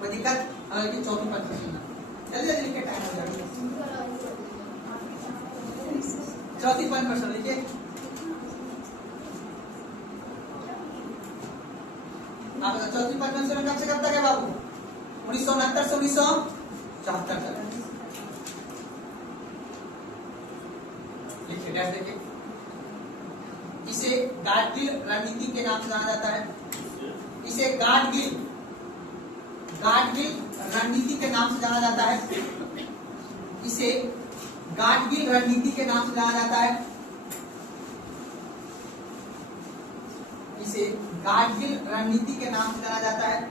कोई दिक्कत? चौथी पद पर सुनना, जल्दी जल्दी लिख के टाइम हो जाएगा। चौथी पद पर सुन लीजिए। आप चौथी पद पर सुन, कब से कब तक है बाबू? 1969 से 1974 तक। लिखिए, डैश देखिए। इसे गाडगिल रणनीति के नाम से जाना जाता है। इसे गाडगिल रणनीति के नाम से जाना जाता है। इसे गाडगिल रणनीति के नाम से जाना जाता है। इसे गाडगिल रणनीति के नाम से जाना जाता है।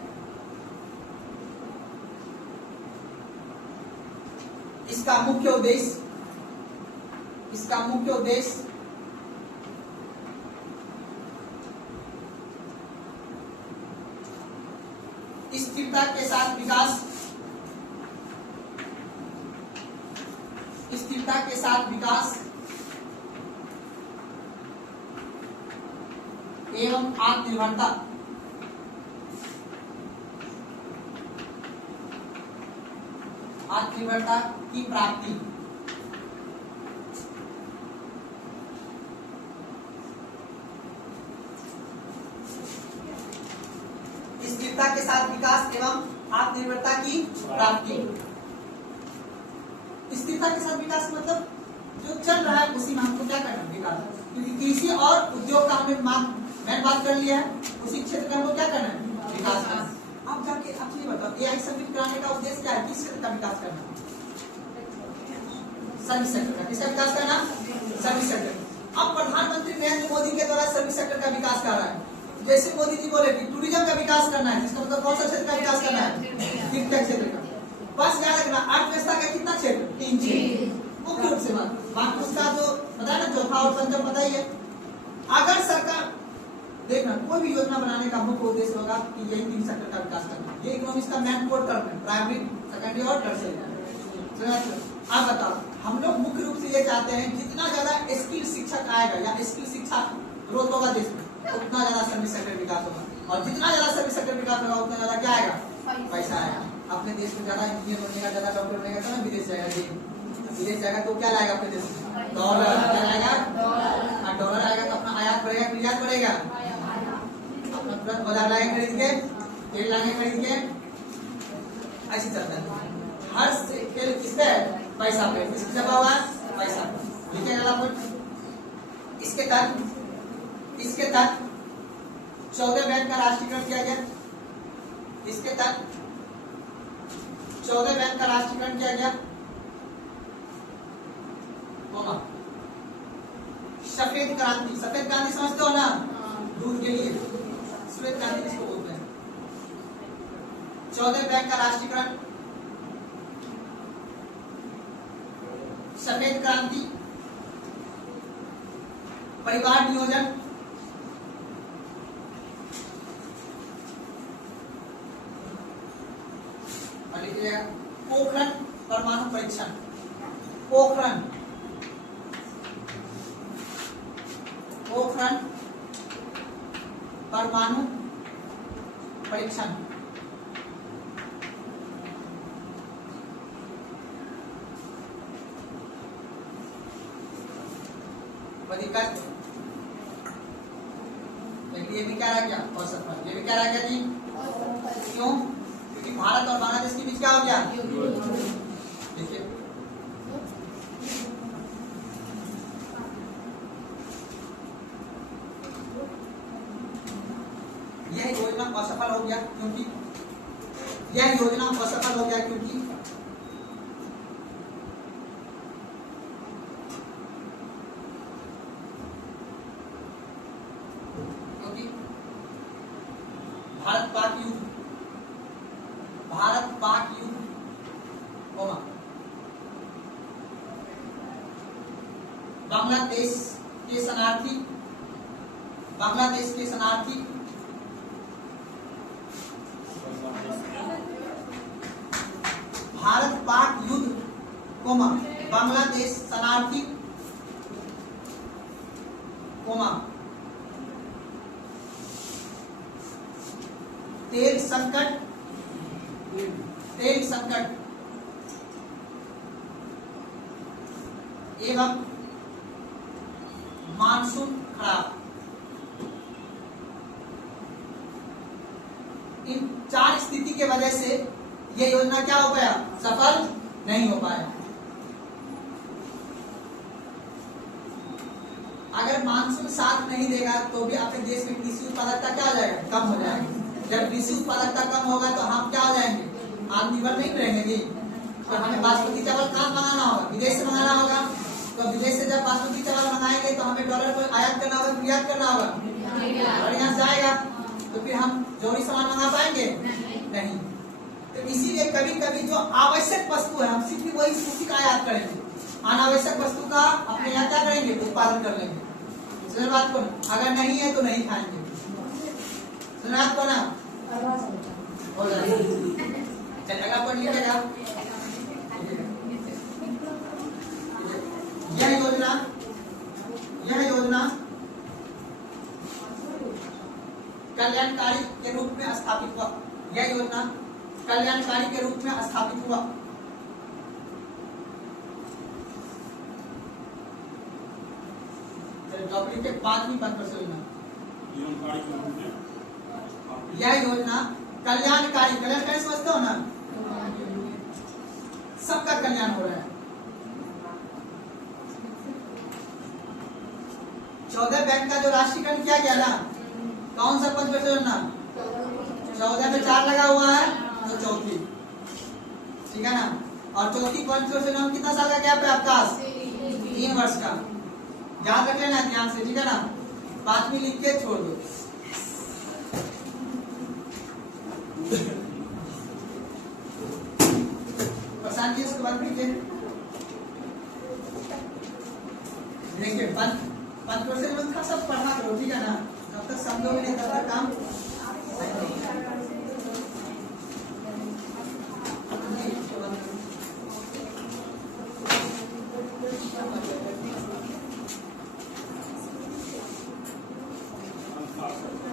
इसका मुख्य उद्देश्य स्थिरता के साथ विकास एवं आत्मनिर्भरता की प्राप्ति। स्थिरता के साथ विकास एवं आत्मनिर्भरता की प्राप्ति। स्थिरता के साथ विकास मतलब जो चल रहा है उसी में हमको क्या करना है? विकास। क्योंकि कृषि और उद्योग का हमने मैंने बात कर लिया है, उसी क्षेत्र में हमको क्या करना है? विकास करना। आप जाके आप ये बताओ, एआई सबमिट कराने का उद्देश्य क्या है? किस क्षेत्र का विकास करना? सर्विस सेक्टर का। किसका विकास करना? Service sector. अब प्रधानमंत्री नरेंद्र मोदी के द्वारा सर्विस सेक्टर का विकास कर रहा है। जैसे मोदी जी बोले कि टूरिज्म का विकास करना है, इसका मतलब कौन सा क्षेत्र का विकास करना है? तीर्थ क्षेत्र का। बस याद रखना, अर्थव्यवस्था का कितना क्षेत्र? 3 क्षेत्र मुख्य रूप से। बाकी उसका जो पता है ना, चौथा और पंचम पता ही है। अगर सरकार देखना, कोई भी योजना बनाने का मुख्य उद्देश्य होगा कि यही 3 सेक्टर का विकास करना। ये इकोनॉमिक्स का मेन कोड टर्म है, प्राइमरी, सेकेंडरी और टर्शियरी। आप बताओ, हम लोग मुख्य रूप से ये चाहते हैं जितना ज्यादा स्किल शिक्षक आएगा या स्किल शिक्षा ग्रोथ होगा देश में, उतना ज्यादा सर्विस सेक्टर विकास होगा। और जितना ज्यादा सर्विस सेक्टर विकास होगा उतना ज्यादा क्या आएगा? पैसा आएगा। अपने देश में ज्यादा इंजीनियर बनेगा, ज्यादा डॉक्टर बनेगा तो ना विदेश जाएगा। विदेश जाएगा तो क्या लाएगा अपने देश में? डॉलर। क्या लाएगा? डॉलर आएगा तो अपना आयात बढ़ेगा, निर्यात बढ़ेगा। अपना तुरंत बाजार लाएंगे खरीद के, तेल लाएंगे खरीद के, ऐसे चलता है। हर खेल किसपे? पैसा पे। किसकी जमा हुआ? पैसा। लिखे गया पॉइंट। इसके तहत 14 बैंक का राष्ट्रीयकरण किया गया। इसके तहत 14 बैंक का राष्ट्रीयकरण किया गया। सफेद क्रांति समझते हो ना? दूध के लिए सफेद क्रांति किसको बोलते हैं? 14 बैंक का राष्ट्रीयकरण, सफेद क्रांति, परिवार नियोजन, परीक्षण, पोखरण परमाणु परीक्षण, दिक्कत ये भी क्या रह गया असफल, ये भी क्या रह गया जी, क्यों? क्योंकि भारत और बांग्लादेश के बीच क्या हो गया, देखिए यह योजना असफल हो गया क्योंकि भारत पाक युद्ध बांग्लादेश के शरणार्थी भारत पाक युद्ध बांग्लादेश शरणार्थी तेल संकट एवं मानसून खराब, इन 4 स्थिति के वजह से यह योजना क्या हो पाया, सफल नहीं हो पाया। अगर मानसून साथ नहीं देगा तो भी अपने देश में कृषि उत्पादकता क्या हो जाएगा, कम हो जाएगी। जब कृषि उत्पादकता कम होगा तो हम क्या हो जाएंगे, आत्मनिर्भर नहीं रहेंगे। तो हमें बासमती चावल कहाँ मंगाना होगा, विदेश से मंगाना होगा। तो विदेश से जब बासमती चावल मंगाएंगे तो हमें डॉलर को आयात करना होगा, निर्यात करना होगा, और यहाँ से आएगा तो फिर हम जरूरी सामान मंगा पाएंगे नहीं। तो इसीलिए कभी कभी जो आवश्यक वस्तु है हम सिर्फ वही उसी का आयात करेंगे, अनावश्यक वस्तु का अपने यहाँ क्या करेंगे, उत्पादन कर लेंगे। समझ बात को, अगर नहीं है तो नहीं खाएंगे। सुना आपको ना, चलिए अगला पॉइंट लिखेगा। यह योजना कल्याणकारी के रूप में स्थापित हुआ। यह योजना कल्याणकारी के रूप में स्थापित हुआ। टॉपिक के 5वीं पद पर चलना। यह योजना कल्याणकारी समझते हो ना, सबका कल्याण हो रहा है। 14 बैंक का जो राष्ट्रीयकरण किया गया ना, कौन सा पद पर चलना, 14 में 4 लगा हुआ है तो चौथी, ठीक है ना। और चौथी पंच कितना साल का गैप है आपका, 3 वर्ष का, याद रख लेना ध्यान से, ठीक है ना। 5वीं लिख के छोड़ दो। प्रशांत जी इसके बाद लिखिए, देखिए पंच सब पढ़ा करो, ठीक है ना। जब तक समझोगे नहीं तब तक काम